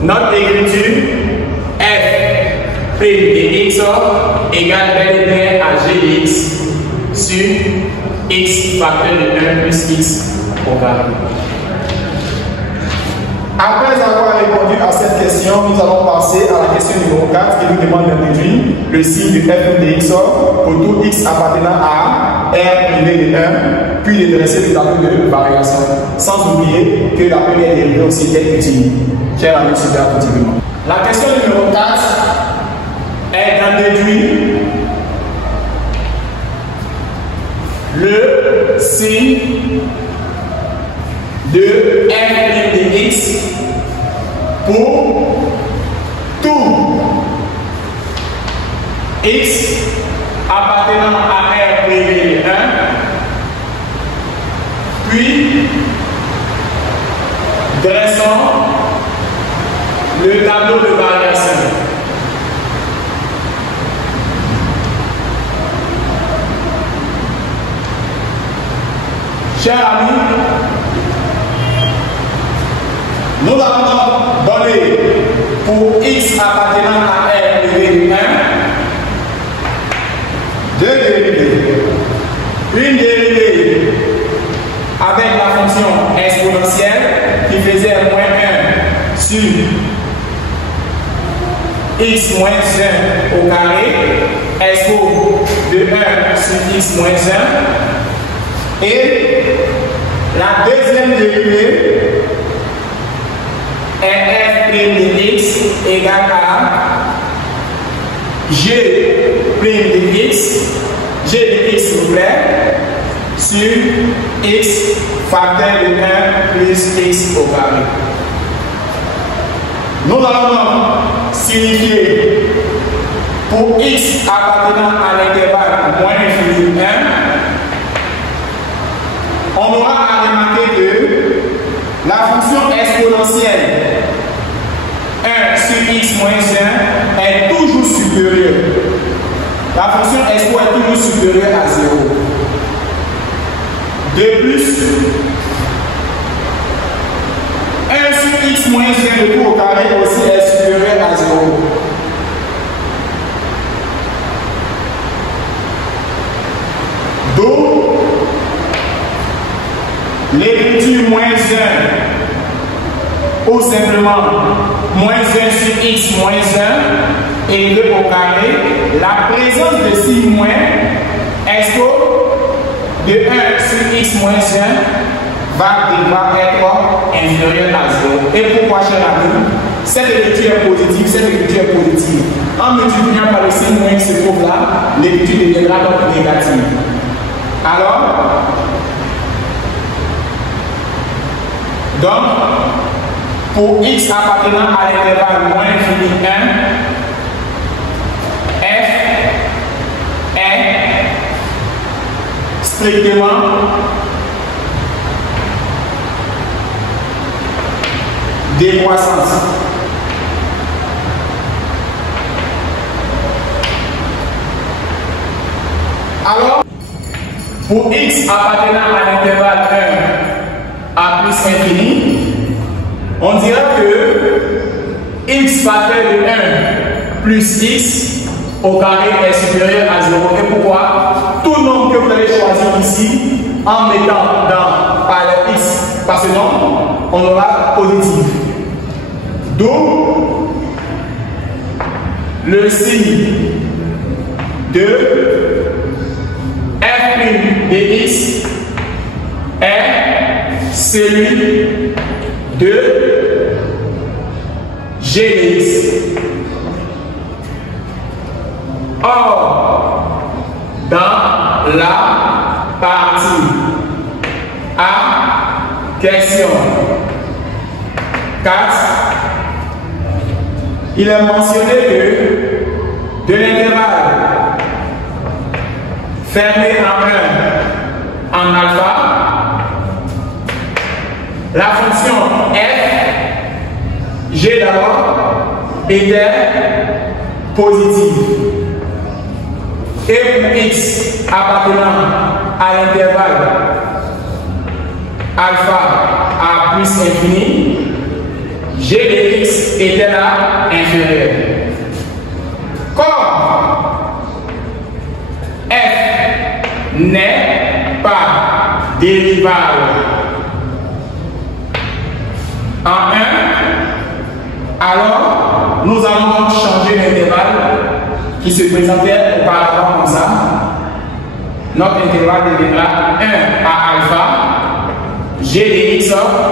1, notre écriture f' de x égale bel et bien à g de x sur x facteur de 1 plus x au carré. Après avoir répondu à cette question, nous allons passer à la question numéro 4 qui nous demande d'introduire le signe de f de x pour tout x appartenant à R privé de 1, puis de dresser le tableau de variation, sans oublier que la première dérivée aussi est utile. Chers amis, super attentivement. La question numéro 4 est d'en déduire le signe de f' de x pour tout x appartenant à R privé de 1, puis dressons le tableau de variation. Chers amis, nous allons donner pour x appartenant à R privé de 1 deux dérivées. Une dérivée avec la fonction exponentielle qui faisait moins 1 sur x moins 1 au carré, expo de 1 sur x moins 1. Et la deuxième dérivée est f' de x égale à g' de x, g de x s'il vous plaît, sur x facteur de 1 plus x au carré. Nous allons donc signifier pour x appartenant à l'intervalle moins infini 1, on aura à remarquer que la fonction exponentielle 1 sur x moins 1 est toujours supérieure. La fonction expo est toujours supérieure à 0. De plus, 1 sur x moins 1 de tout au carré aussi est supérieur à 0. Donc, l'écriture moins 1 ou simplement moins 1 sur x moins 1 et 2 au carré, la présence de signe moins expo de 1 sur x moins 1 va être inférieur à 0. Et pourquoi, cher ami, cette écriture est positive, cette écriture est positive. En multipliant par le signe moins qui se trouve là, l'écriture deviendra donc négative. Alors, donc, pour x appartenant à l'intervalle moins infini 1, f est strictement décroissante. Alors, pour x appartenant à l'intervalle 1 à plus infini, on dira que x facteur de 1 plus x au carré est supérieur à 0. Et pourquoi? Tout nombre que vous allez choisir ici, en mettant dans par x par ce nombre, on aura positif. D'où le signe de f' de x est celui de g de x. Or, dans la partie A, question 4, il est mentionné que de l'intervalle fermé en 1 en alpha, la fonction f, g d'abord, était positive. Et pour x appartenant à l'intervalle alpha à plus infini, g de x était là inférieur. Comme f n'est pas dérivable en 1, alors nous allons donc changer l'intervalle qui se présentait auparavant comme ça. Notre intervalle deviendra 1 à alpha, g de x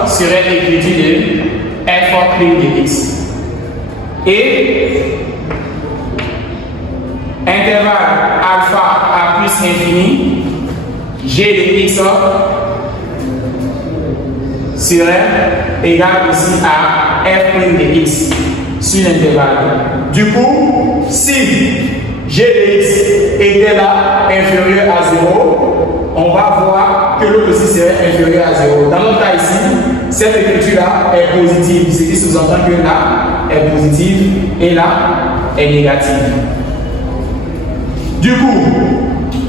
serait l'écriture de f' de x. Et intervalle alpha à plus infini, g de x serait égal aussi à f' de x sur l'intervalle. Du coup, si g de x était là inférieur à 0, on va voir que l'autre aussi serait inférieur à 0. Dans notre cas ici, cette écriture-là est positive, ce qui sous-entend que là est positive et là est négative. Du coup,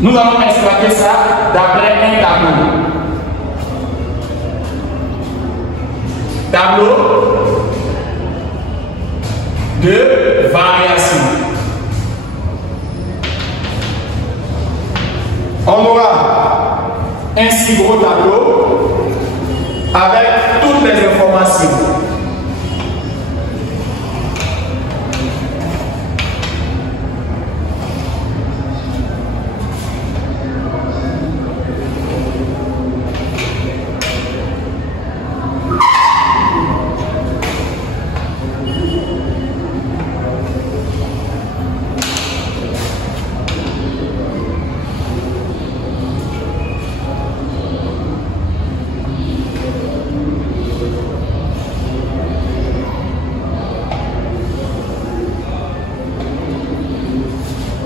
nous allons exploiter ça d'après un tableau. Tableau de variation. On aura un si gros tableau avec toutes les informations.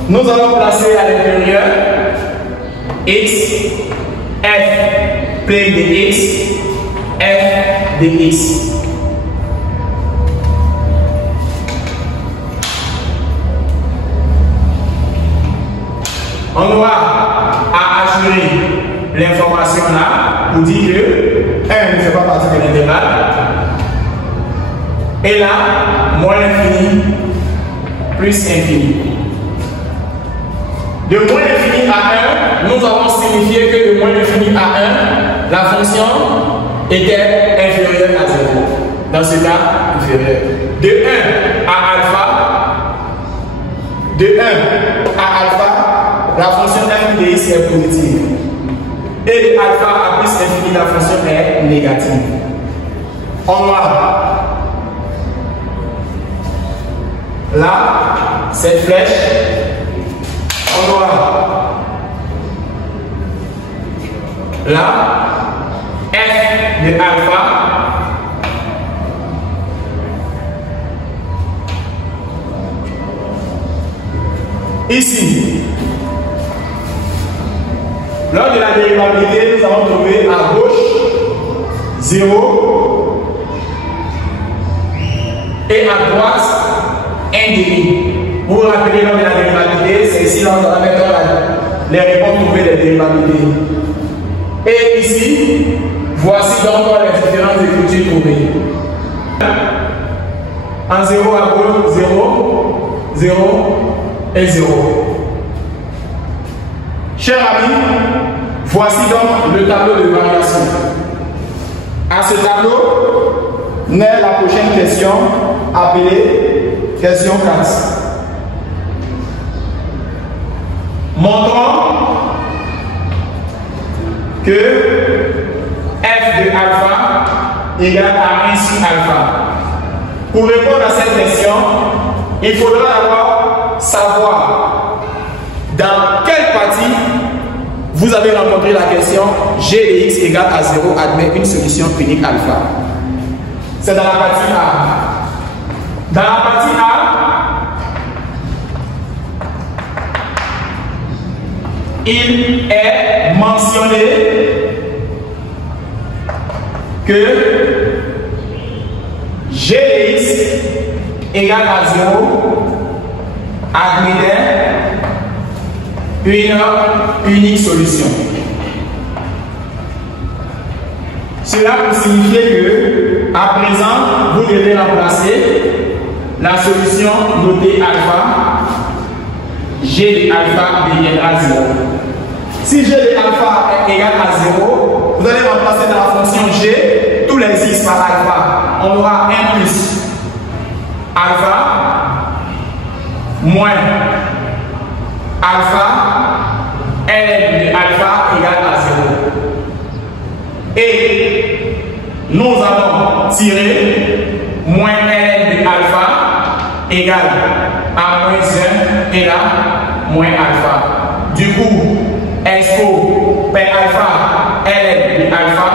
Nous allons placer à l'intérieur x, f plein de x, f de x. On aura à assurer l'information là pour dire que 1 ne fait pas partie de l'intervalle. Et là, moins l'infini plus infini. De moins l'infini à 1, nous avons signifié que de moins l'infini à 1, la fonction était inférieure à 0. Dans ce cas, inférieure. De 1 à alpha, la fonction f de x est positive. Et de alpha à plus infini, la fonction est négative. On voit là, cette flèche, on voit là, f de alpha ici. Lors de la dérivabilité, nous allons trouver à gauche 0 et à droite 1 demi. Vous vous rappelez lors de la dérivabilité, c'est ici là on va mettre les réponses trouvées des dérivabilités. Et ici, voici donc les différentes écritures trouvées. En 0 à gauche, 0, 0 et 0. Chers amis, voici donc le tableau de variation. À ce tableau naît la prochaine question appelée question 4. Montrons que f de alpha égale à 1 sur alpha. Pour répondre à cette question, il faudra d'abord savoir dans quelle partie vous avez rencontré la question g de x égale à 0 admet une solution unique alpha. C'est dans la partie A. Dans la partie A, il est mentionné que g de x égale à 0 admettait une unique solution. Cela peut signifier que, à présent, vous devez remplacer la solution notée alpha, g de alpha deviendra 0. Si g de alpha est égal à 0, vous allez remplacer dans la fonction g tous les x par alpha. On aura 1 plus alpha moins alpha ln de alpha égale à 0. Et nous allons tirer moins ln de alpha égale à moins 1 et là moins alpha. Du coup, expo P alpha ln de alpha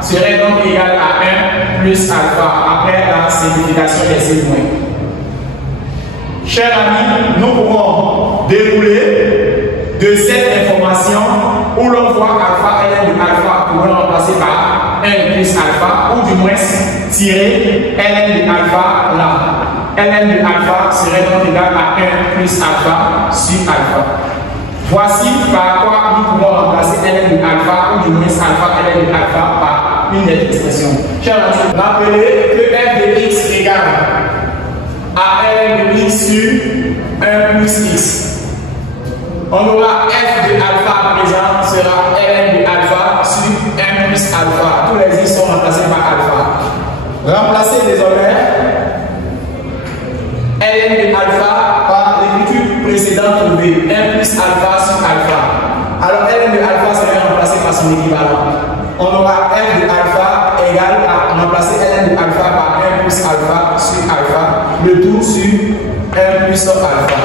serait donc égal à 1 plus alpha après la simplification des signes. Chers amis, nous pouvons dérouler de cette information où l'on voit alpha ln de alpha pour le remplacer par 1 plus alpha ou du moins tirer ln de alpha là. Ln de alpha serait donc égal à 1 plus alpha sur alpha. Voici par quoi nous pouvons remplacer ln de alpha ou du moins alpha ln de alpha par une expression. Chers amis, rappelez que f de x égale à ln de x sur 1 plus x. On aura f de alpha présent sera ln de alpha sur 1 plus alpha. Tous les x sont remplacés par alpha. Remplacez désormais ln de alpha par l'écriture précédente trouvée 1 plus alpha sur alpha. Alors ln de alpha sera remplacé par son équivalent. On aura f de alpha égale à remplacer ln de alpha par 1 plus alpha sur alpha, le tout sur 1 plus alpha.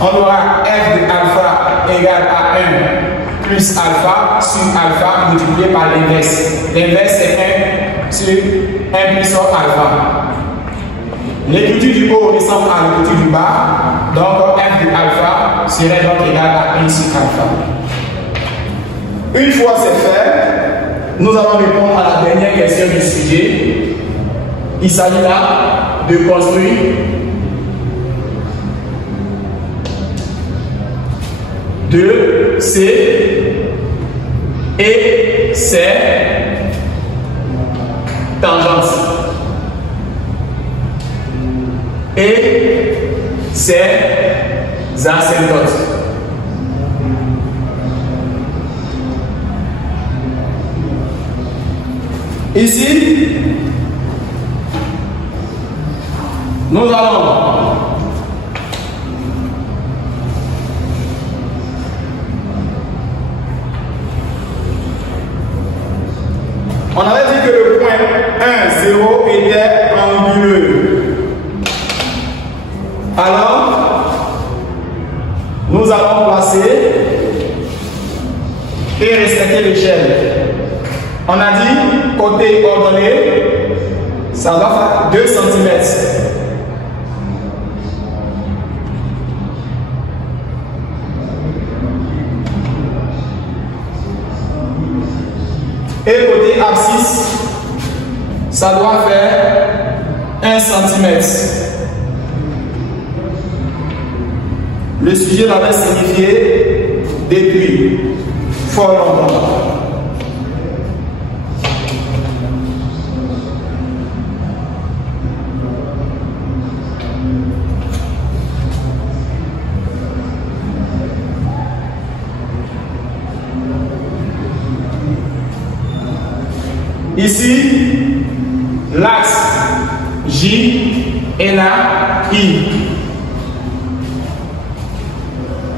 On aura f de alpha égale à 1 plus alpha sur alpha multiplié par l'inverse. L'inverse c'est 1 sur 1 plus alpha. L'écriture du haut ressemble à l'écriture du bas, donc f de alpha serait donc égal à 1 sur alpha. Une fois c'est fait, nous allons répondre à la dernière question du sujet. Il s'agit là de construire de C et ses tangentes et ses asymptotes. Ici, nous allons on avait dit que le point 1, 0 était anguleux. Alors, nous allons placer et respecter l'échelle. On a dit côté ordonné, ça va faire 2 cm. Et côté abscisse, ça doit faire 1 cm. Le sujet l'avait signifié depuis fort longtemps. Ici, l'axe J et la I.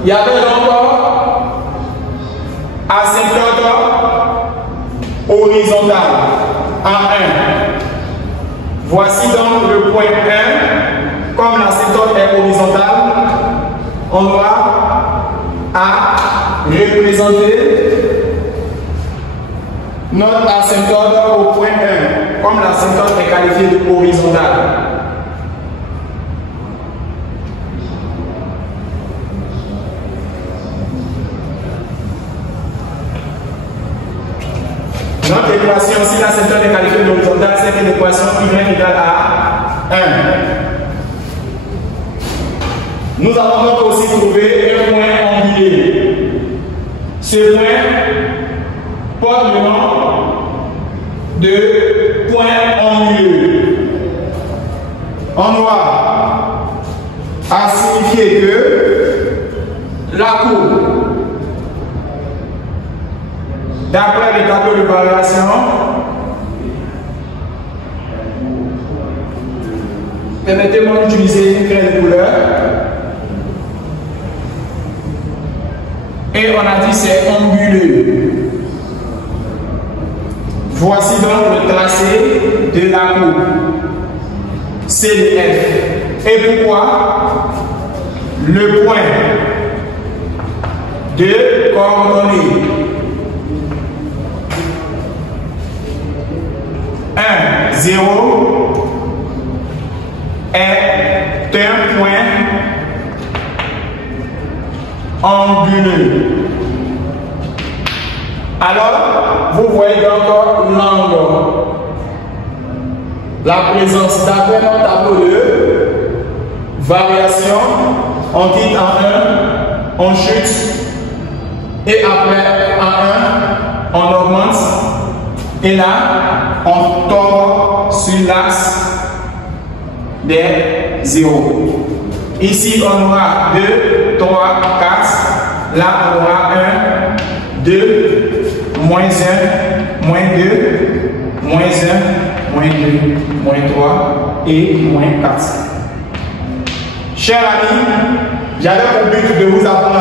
Il y avait encore asymptote horizontal en 1. Voici donc le point 1. Comme l'asymptote est horizontal, on doit représenter notre asymptote au point 1. Comme l'asymptote est qualifié de horizontal. Notre équation, si l'asymptote est qualifiée d'horizontale, c'est que l'équation y égale à 1. Nous avons donc aussi trouvé un point angulé. Ce point porte le nom de point anguleux. On doit signifier que la courbe, d'après le tableau de variation, permettez-moi d'utiliser une craie de couleur. Et on a dit c'est anguleux. Voici donc le tracé de la courbe CDF. Et pourquoi le point de coordonnées 1, 0 est un point anguleux. Alors, vous voyez donc l'angle. La présence d'après notre tableau de variation, on quitte en 1, on chute, et après en 1, on augmente, et là, on tombe sur l'axe des 0. Ici, on aura 2, 3, 4. Là, on aura 1, 2, moins 1, moins 2, moins 1, moins 2, moins 3 et moins 4. Chers amis, j'avais pour but de vous apprendre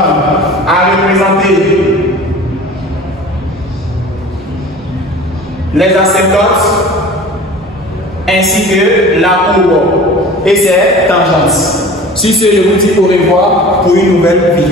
à représenter les asymptotes ainsi que la courbe et ses tangentes. Sur ce, je vous dis au revoir pour une nouvelle vidéo.